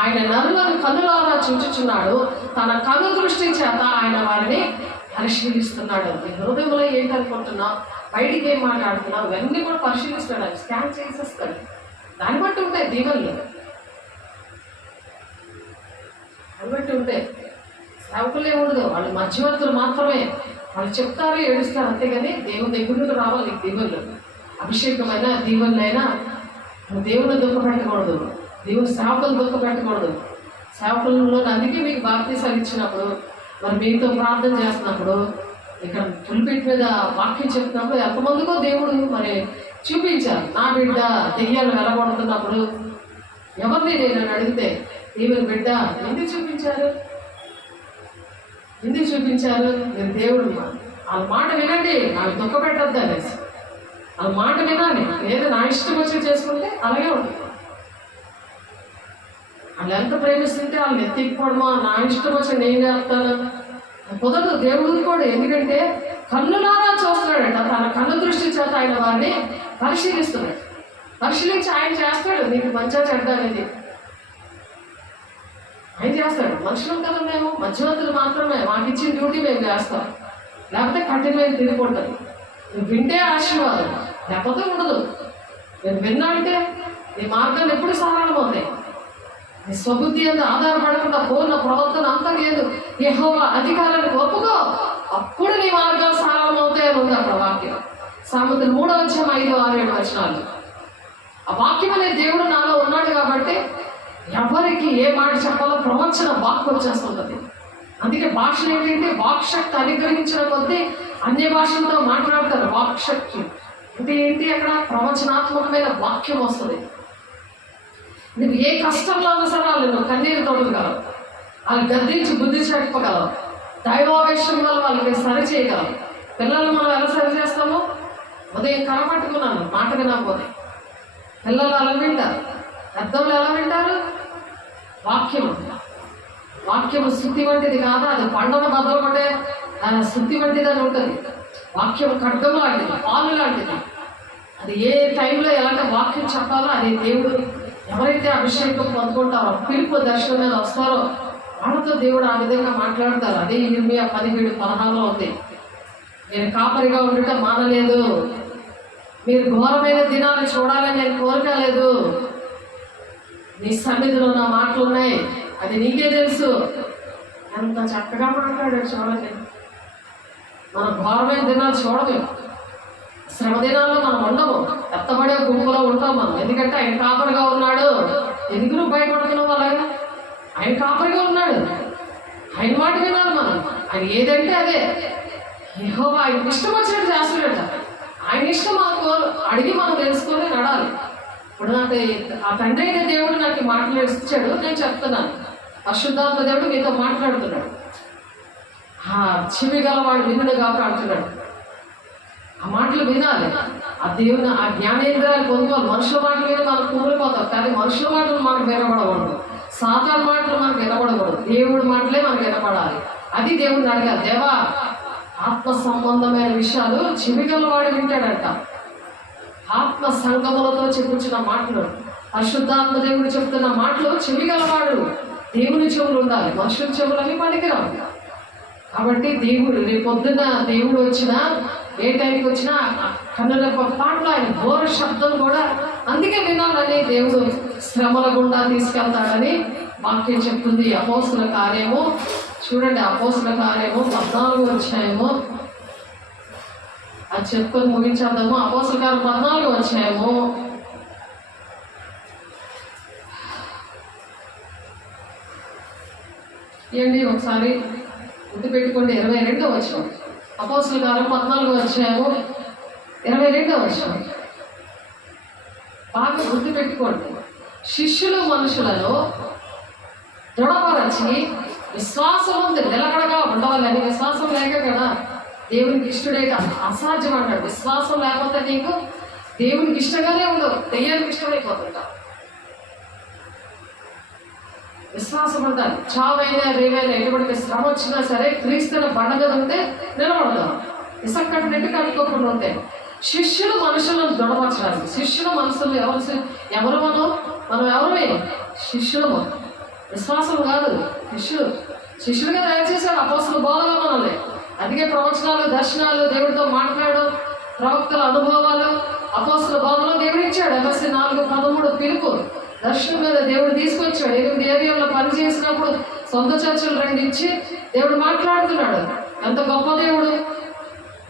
ఆయన నరులను కన్నులారా చూచుచున్నాడు. తన కన్ను దృష్టి చేత ఆయన వారిని పరిశీలిస్తున్నాడు. నీ హృదయంలో ఏంటనుకుంటున్నావు, బయటికి ఏం మాట్లాడుతున్నావు, ఇవన్నీ కూడా పరిశీలిస్తాడు. ఆయన స్కాన్ చేసేస్తాడు. దాన్ని బట్టి ఉంటాయి దీవెనలు. దాన్ని బట్టి ఉంటాయి. సేవకులే ఉండదు, వాళ్ళు మధ్యవర్తులు మాత్రమే. వాళ్ళు చెప్తారు, ఏడుస్తారు, అంతేగాని దేవుని దగ్గర నుండి రావాలి నీకు దీవెనలు. అభిషేకమైన దీవెనలైనా నువ్వు దేవుని దుఃఖపెట్టకూడదు, దేవుని సేవకులు దుఃఖపెట్టకూడదు. సేవకులలో అందుకే మీకు బాప్తీసాలు ఇచ్చినప్పుడు, మరి మీతో ప్రార్థన చేస్తున్నప్పుడు, ఇక్కడ పులిపేట మీద వాక్యం చెప్తున్నప్పుడు ఎంతమందికో దేవుడు మరి చూపించారు. నా బిడ్డ దెయ్యాలు వెళ్ళగొడుతున్నప్పుడు ఎవరిని నేను అడిగితే దేవుని బిడ్డ ఎందుకు చూపించారు? మీరు దేవుడు వాళ్ళ మాట వినండి, నాకు దుఃఖ పెట్టద్దు అనేసి వాళ్ళ మాట వినాలి. లేదా నా ఇష్టం వచ్చి చేసుకుంటే అలాగే ఉంటుంది. వాళ్ళు ఎంత ప్రేమిస్తుంటే వాళ్ళని ఎత్తికపోవడమా, నా ఇష్టం వచ్చి నేను చేస్తాను కుదరదు. దేవుడు కూడా ఎందుకంటే కన్నులారా చూస్తున్నాడట. తన కన్ను దృష్టి చేత ఆయన వారిని పరిశీలిస్తున్నాడు. పరిశీలించి ఆయన చేస్తాడు నీకు మంచిగా చెడ్డ అనేది ఆయన చేస్తాడు. మనుషులు కదా మేము, మధ్యవర్తులు మాత్రమే. మాకు ఇచ్చిన డ్యూటీ మేము చేస్తాం. లేకపోతే కఠినమైన తిరిగిపోతుంది. నువ్వు వింటే ఆశీర్వాదం, లేకపోతే ఉండదు. నేను విన్నాడితే నీ మార్గాలు ఎప్పుడు సరళమవుతాయి. నీ స్వబుద్ధి అంతా ఆధారపడకుండా పూర్ణ ప్రవర్తన అంతా లేదు. యెహోవా అధికారాన్ని ఒప్పుకో, అప్పుడు నీ మార్గాలు సరళమవుతాయని ఉంది అక్కడ వాక్యం. సామెతలు 3:5-6 ఆ వాక్యం అనే దేవుడు నాలో ఉన్నాడు కాబట్టి ఎవరికి ఏ మాట చెప్పాలో ప్రవచన వాక్ వచ్చేస్తుంటుంది. అందుకే భాషలు ఏంటంటే వాక్శక్తి అనుగ్రహించిన కొద్దీ అన్య భాషలతో మాట్లాడతారు. వాక్శక్తి అంటే ఏంటి? అక్కడ ప్రవచనాత్మకమైన వాక్యం వస్తుంది. నువ్వు ఏ కష్టంలో ఉన్నా సరే వాళ్ళు నువ్వు కన్నీరు తొడగలవు, వాళ్ళు గద్దించి బుద్ధి చెప్పగలవు, దైవావేశం వల్ల వాళ్ళకి సరి చేయగలవు. పిల్లలు మనం ఎలా సరి చేస్తామో, ఉదయం కనపట్టుకున్నాను మాట వినకపోతే పిల్లలు అలా వింటారు. పెద్దలు ఎలా వింటారు? వాక్యము శుద్ధి వంటిది కాదా, అది పండగ బదులు పడే శుద్ధి వంటిది అని ఉంటుంది. వాక్యం ఖడ్గం లాంటిది, పాలు లాంటిది. అది ఏ టైంలో ఎలాంటి వాక్యం చెప్పాలో అది దేవుడు ఎవరైతే అభిషేకం పొందుకుంటారో, పిలుపు దర్శనం మీద వస్తారో వాళ్ళతో దేవుడు ఆ విధంగా మాట్లాడతారు. అదే ఇర్మియా 17:16 ఉంది. నేను కాపరిగా ఉండటం మానలేదు, మీరు ఘోరమైన దినాలు చూడాలని నేను కోరుకోలేదు. నీ సన్నిధిలో నా మాటలు ఉన్నాయి, అది నీకే తెలుసు. ఎంత చక్కగా మాట్లాడాడు చూడండి. మనం ఘోరమైన దినాలు చూడలేము. శ్రమ దినాల్లో మనం ఉండము, ఎత్తబడే గుంపులో ఉంటాం మనం. ఎందుకంటే ఆయన కాపరిగా ఉన్నాడు. ఎందుకు నువ్వు భయపడుతున్నావు? అలాగా ఆయన కాపరిగా ఉన్నాడు. ఆయన మాట వినాలి మనం. ఆయన ఏదంటే అదే. యెహోవా ఆయనకి ఇష్టం వచ్చినట్టు చేస్తాడట. ఆయన ఇష్టం మనకు అడిగి మనం తెలుసుకొని నడాలి. ఇప్పుడు నాకు ఆ తండ్రి అయిన దేవుడు నాకు మాటలు ఇచ్చాడు, నేను చెప్తున్నాను. పరిశుద్ధాత్మ దేవుడు మీతో మాట్లాడుతున్నాడు. చెవి గలవాడు వినుడు కాక అంటున్నాడు. ఆ మాటలు వినాలి. ఆ దేవుని ఆ జ్ఞానేంద్రియాలు పొందుకోవాలి. మనుషుల మాటలు మీద మనం కూలిపోతాం, కానీ మనుషుల మాటలు మనకు వినబడకూడదు, సాధారణ మాటలు మనకు వినబడకూడదు, దేవుడి మాటలే మనకు వినపడాలి. అది దేవుడిని అడగాలి. దేవా, ఆత్మ సంబంధమైన విషయాలు చెవి గలవాడు వింటాడంట. ఆత్మ సంగములతో చెప్పుచిన మాటలు, పరిశుద్ధాత్మ దేవుడు చెప్తున్న మాటలు చెవి గలవాడు. దేవుని చెవులు ఉండాలి, మనుషుల చెవులని పనికిరావు. కాబట్టి దేవుడు రేపొద్దున దేవుడు వచ్చినా ఏ టైంకి వచ్చినా కన్నుల పాటలు ఆయన ఘోర శబ్దం కూడా అందుకే వినాలని దేవుడు శ్రమల గుండా తీసుకెళ్తాడని వాక్యం చెప్తుంది. అపోస్తుల కార్యము చూడండి, అపోస్తుల కార్యము 14 అధ్యాయము, అది చెప్పుకొని ముగించేద్దాము. అపోస్తుల కార్యం 14 అధ్యాయము ఏంటి ఒకసారి గుర్తుపెట్టుకోండి. 22వ వచనం, అపోస్తుల కార్యం 14వ అధ్యాయము 22వ వచనం బాగా గుర్తుపెట్టుకోండి. శిష్యులు మనుషులను దృఢపరచి విశ్వాసం నిలకడగా ఉండవాలని. విశ్వాసం లేక కదా దేవునికి ఇష్టడేట అసాధ్యం అంటాడు. విశ్వాసం లేకపోతే నీకు దేవునికి ఇష్టంగానే ఉండవు, దెయ్యానికి ఇష్టమైపోతుంటా. విశ్వాసం ఉండాలి. చావైనా రేవైనా ఎటువంటి శ్రమ వచ్చినా సరే క్రీస్తుల బండగా ఉంటే నిలబడదాం. ఇసక్కడినట్టు కనుక్కోకుండా ఉంటే శిష్యులు మనుషులను దృఢపరచడానికి. శిష్యుల మనసులు ఎవరు మనం ఎవరమే శిష్యులము. విశ్వాసం కాదు, శిష్యులుగా తయారు చేశాడు అపోస్తలుల బోధలో మనల్ని. అందుకే ప్రవచనాలు, దర్శనాలు, దేవుడితో మాట్లాడు, ప్రవక్తల అనుభవాలు అపోస్తలుల బోధలో దేవుడు ఇచ్చాడు. ఎఫెసీ 4:13 పిలుపు దర్శనం మీద దేవుడు తీసుకొచ్చాడు. 8 ఏరియాల్లో పనిచేసినప్పుడు సొంత చర్చలు 2 ఇచ్చి దేవుడు మాట్లాడుతున్నాడు. ఎంత గొప్ప దేవుడు,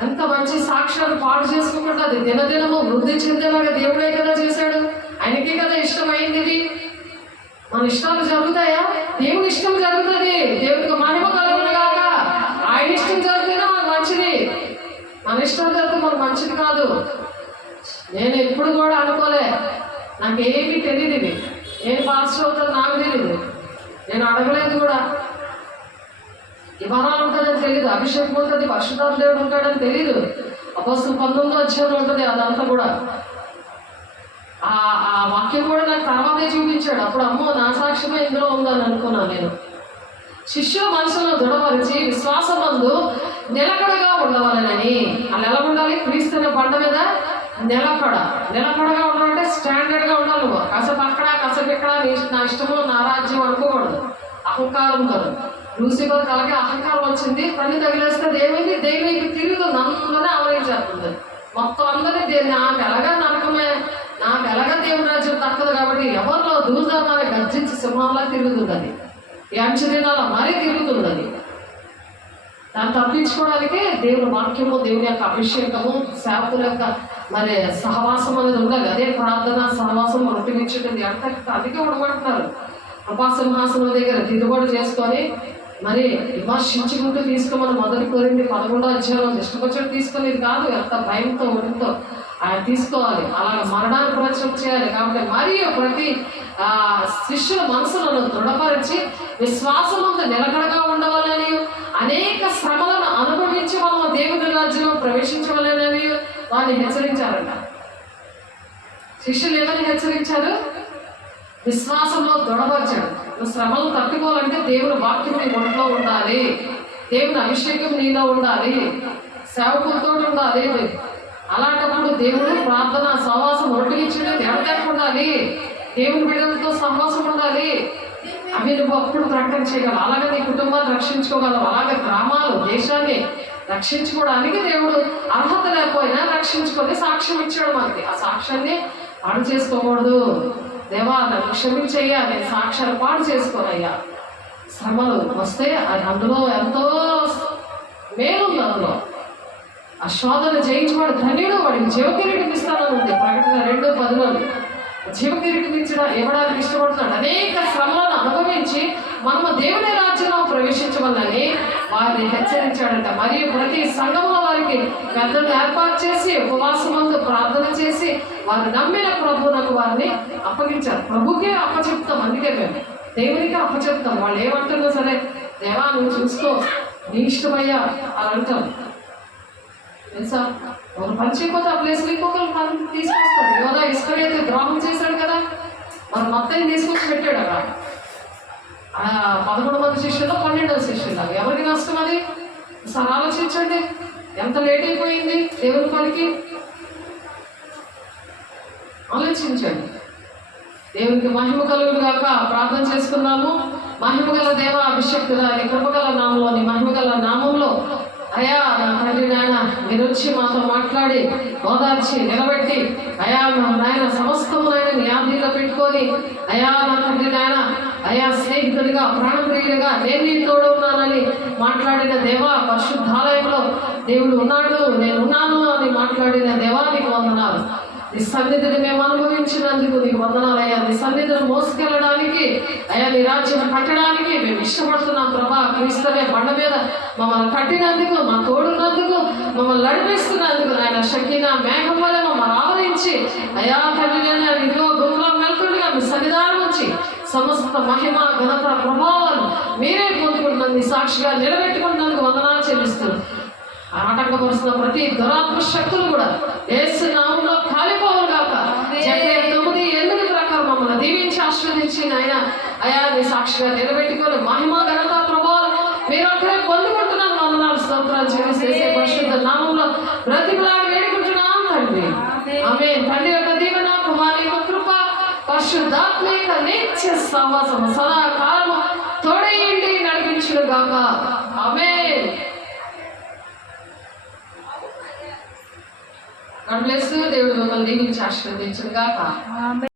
ఎంత మంచి సాక్ష్యాలు పాడు చేసుకోకుండా అది దినదినము వృద్ధి చెందేలాగా దేవుడే కదా చేశాడు. ఆయనకే కదా ఇష్టమైంది. ఇది మన ఇష్టాలు జరుగుతాయా? దేవుని ఇష్టం జరుగుతుంది. దేవుడికి మహిమ కలుగును గాక. ఆయన ఇష్టం జరిగితేనే మనకు మంచిది, మన ఇష్టం జరిగితే మనకు మంచిది కాదు. నేను ఎప్పుడు కూడా అనుకోలే, నాకేమీ తెలియదు, ఇది నేను పాస్టర్ అవుతాను నాకు తెలియదు, నేను అడగలేదు కూడా. ఈ వరాలు ఉంటుందని తెలియదు, అభిషేకం ఉంటుంది, పరిశుద్ధాత్మ దేవుడు ఉంటాడని తెలియదు. అపోస్తలుల 19వ అధ్యాయంలో ఉంటుంది అదంతా కూడా. ఆ వాక్యం కూడా నాకు తర్వాతే చూపించాడు. అప్పుడు అమ్మో నా సాక్ష్యమే ఇందులో ఉందని అనుకున్నాను నేను. శిష్యుల మనసులను దృఢపరిచి విశ్వాసమందు నిలకడగా ఉండవాలని. వాళ్ళు ఎలా ఉండాలి? క్రీస్తున్న బండ మీద నిలకడగా ఉండాలంటే స్టాండర్డ్గా ఉండాలి. నువ్వు కాసేపు అక్కడ కాసేపు ఇక్కడ నా ఇష్టము నా రాజ్యం అనుకోకూడదు. అహంకారం కాదు. లూసిఫర్ కలకి అహంకారం వచ్చింది, తల్లి తగిలేస్తే దేవికి తిరుగుతుంది, అందరినీ ఆవరించేస్తుంది. మొత్తం అందరినీ నాకు ఎలాగా నరకమే, నాకు ఎలాగా దేవుని రాజ్యం తక్కదు కాబట్టి ఎవరిలో దూరదాన్ని గర్జించి సింహంలా తిరుగుతుంది. అది ఈ అంచు దినాల మరీ తిరుగుతుంది. అది దాన్ని తప్పించుకోవడానికే దేవుని వాక్యము, దేవుని యొక్క అభిషేకము, సేవకుల యొక్క మరి సహవాసం అనేది ఉండాలి. అదే ప్రార్థన సహవాసం రొట్టినిచ్చేది. అందుకే ఉండమంటున్నారు కృపాసింహాసనం దగ్గర దిద్దుబాటు చేసుకొని మరి విమర్శించుకుంటూ తీసుకోమని మొదటి కోరింది 11వ అధ్యాయం ఇష్టపచ్చడు తీసుకునేది కాదు. ఎంత భయంతో ఒడితో ఆయన తీసుకోవాలి. అలాగే మరణాన్ని ప్రచురం చేయాలి. కాబట్టి మరియు ప్రతి శిష్యుల మనసులను దృఢపరిచి విశ్వాసమంతా నిలకడగా ఉండవాలని, అనేక శ్రమలను అనుభవించి మనం దేవుని రాజ్యంలో ప్రవేశించవాలని వారిని హెచ్చరించారంట. శిష్యులు ఏమని హెచ్చరించారు? విశ్వాసంలో దృఢపరిచాడు. నువ్వు శ్రమలు తట్టుకోవాలంటే దేవుని వాక్యం నీ ఒంట్లో ఉండాలి, దేవుని అభిషేకం నీలో ఉండాలి, సేవకులతో ఉండాలి. అలాంటప్పుడు దేవుడు ప్రార్థన సహవాసం రొట్టినిచ్చేది ఎవరికైనా ఉండాలి, దేవుని బిడ్డలతో సహవాసం ఉండాలి. అవి నువ్వు అప్పుడు ప్రకటన చేయగలవు. అలాగే నీ కుటుంబాన్ని రక్షించుకోగలవు. అలాగే గ్రామాలు, దేశాన్ని రక్షించుకోవడానికి దేవుడు అర్హత లేకపోయినా రక్షించుకొని సాక్ష్యం ఇచ్చాడు మనకి. ఆ సాక్ష్యాన్ని పాడు చేసుకోకూడదు. దేవా నన్ను క్షమించయ్యా, నేను సాక్ష్యాలు పాడు చేసుకోనయ్యా. శ్రమలు వస్తే అది అందులో ఎంతో మేలుంది. అందులో ఆ శోధన జయించబడి ధన్యుడు, వాడికి జీవకిరీటం ఇస్తానని ఉంది ప్రకటన 2:10. జీవకిరీటం ఇవ్వడానికి ఇష్టపడుతున్నాడు. అనేక శ్రమలను అనుభవించి మనము దేవుని రాజ్యంలో ప్రవేశించవాలని వారిని హెచ్చరించాడంట. మరియు ప్రతి సంఘంలో వారికి వారికి పెద్దలు ఏర్పాటు చేసి ఉపవాసమందు ప్రార్థన చేసి వారు నమ్మిన ప్రభువునకు వారిని అప్పగించారు. ప్రభుకే అప్పచెప్తాం, అందుకే మేము దేవునికి అప్పచెప్తాం. వాళ్ళు ఏమంటున్నా సరే, దేవా నువ్వు చూసుకో, నీ ఇష్టమయ్యా అని అంటాం. తెలుసా, ఒకరు పని చేయకపోతే ఆ ప్లేస్లో ఇంకొకరు పని తీసుకొస్తాడు. యోధా ఇస్కరియోతు ద్రోహం చేశాడు కదా, మరి మొత్తం తీసుకొచ్చి పెట్టాడు అక్కడ. 11 మంది శిష్యుల్లో 12వ శిష్యులు. ఎవరికి నష్టం అది? సార్ ఆలోచించండి, ఎంత లేట్ అయిపోయింది దేవుని పనికి. ఆలోచించండి. దేవునికి మహిమ కలుగును గాక. ప్రార్థన చేసుకున్నాము. మహిమగల దేవ, అభిషక్తుల నీ కృపగల నామంలో, నీ మహిమగల నామంలో అయా నా తండ్రి నాయన మీరు వచ్చి మాతో మాట్లాడి ఓదార్చి నిలబెట్టి అయా నాయన సమస్తమునైనా నీ ఆధీనంలో పెట్టుకొని అయా నా తండ్రి నాయన అయా స్నేహితుడిగా ప్రాణప్రియుడిగా నేను నీ తోడు ఉన్నానని మాట్లాడిన దేవా, పరిశుద్ధాలయంలో దేవుడు ఉన్నాడు, నేను ఉన్నాను అని మాట్లాడిన దేవానికి వందనాలు. నీ సన్నిధిని మేము అనుభవించినందుకు నీకు వందనాలయ్యా. నీ సన్నిధిని మోసుకెళ్ళడానికి అయ్యా, నీ రాజ్యం కట్టడానికి మేము ఇష్టపడుతున్నాం ప్రభా. క్రీస్తునే బండ మీద మమ్మల్ని కట్టినందుకు, మా తోడున్నందుకు, మమ్మల్ని నడిపిస్తున్నందుకు నాయన షకీనా మేఘం వల్ల మమ్మల్ని ఆవరించి అయా తండ్రి నేను ఇదిగో గుంపులో వెళ్తుండగా మీ సన్నిధానం నుంచి సమస్త మహిమ ఘనత ప్రభావాలు మీరే పొందుకుంటున్నాను. నీ సాక్షిగా నిలబెట్టుకుంటున్నందుకు వందనాలు చెల్లిస్తున్నాను. ఆటంకపరుస్తున్న ప్రతి దురాత్మ శక్తులు కూడా యేసు నామములో కాలిపోవును గాక. జకర్యా 9:8 ప్రకారం మమ్మల్ని దీవించి ఆశీర్వదించి నాయన అయా నీ సాక్షిగా నిలబెట్టుకొని మహిమ ఘనత ప్రభావం మీరు అక్కడే పొందుకుంటున్నాను. వందనాలు స్తోత్రాలు చెల్లిస్తే పరిశుద్ధ నామంలో బ్రతిమలాడి వేడుకుంటున్నాం తండ్రి. ఆమేన్. తండ్రి యొక్క దీవెన, కుమారుని యొక్క కృప, పరిశుద్ధాత్మ యొక్క నిత్య సహవాసము సదాకాలము తోడేయండి నడిపించును గాక. ఆమేన్. దేవుడు మిమ్మల్ని దీవించి ఆశీర్వదించును గాక.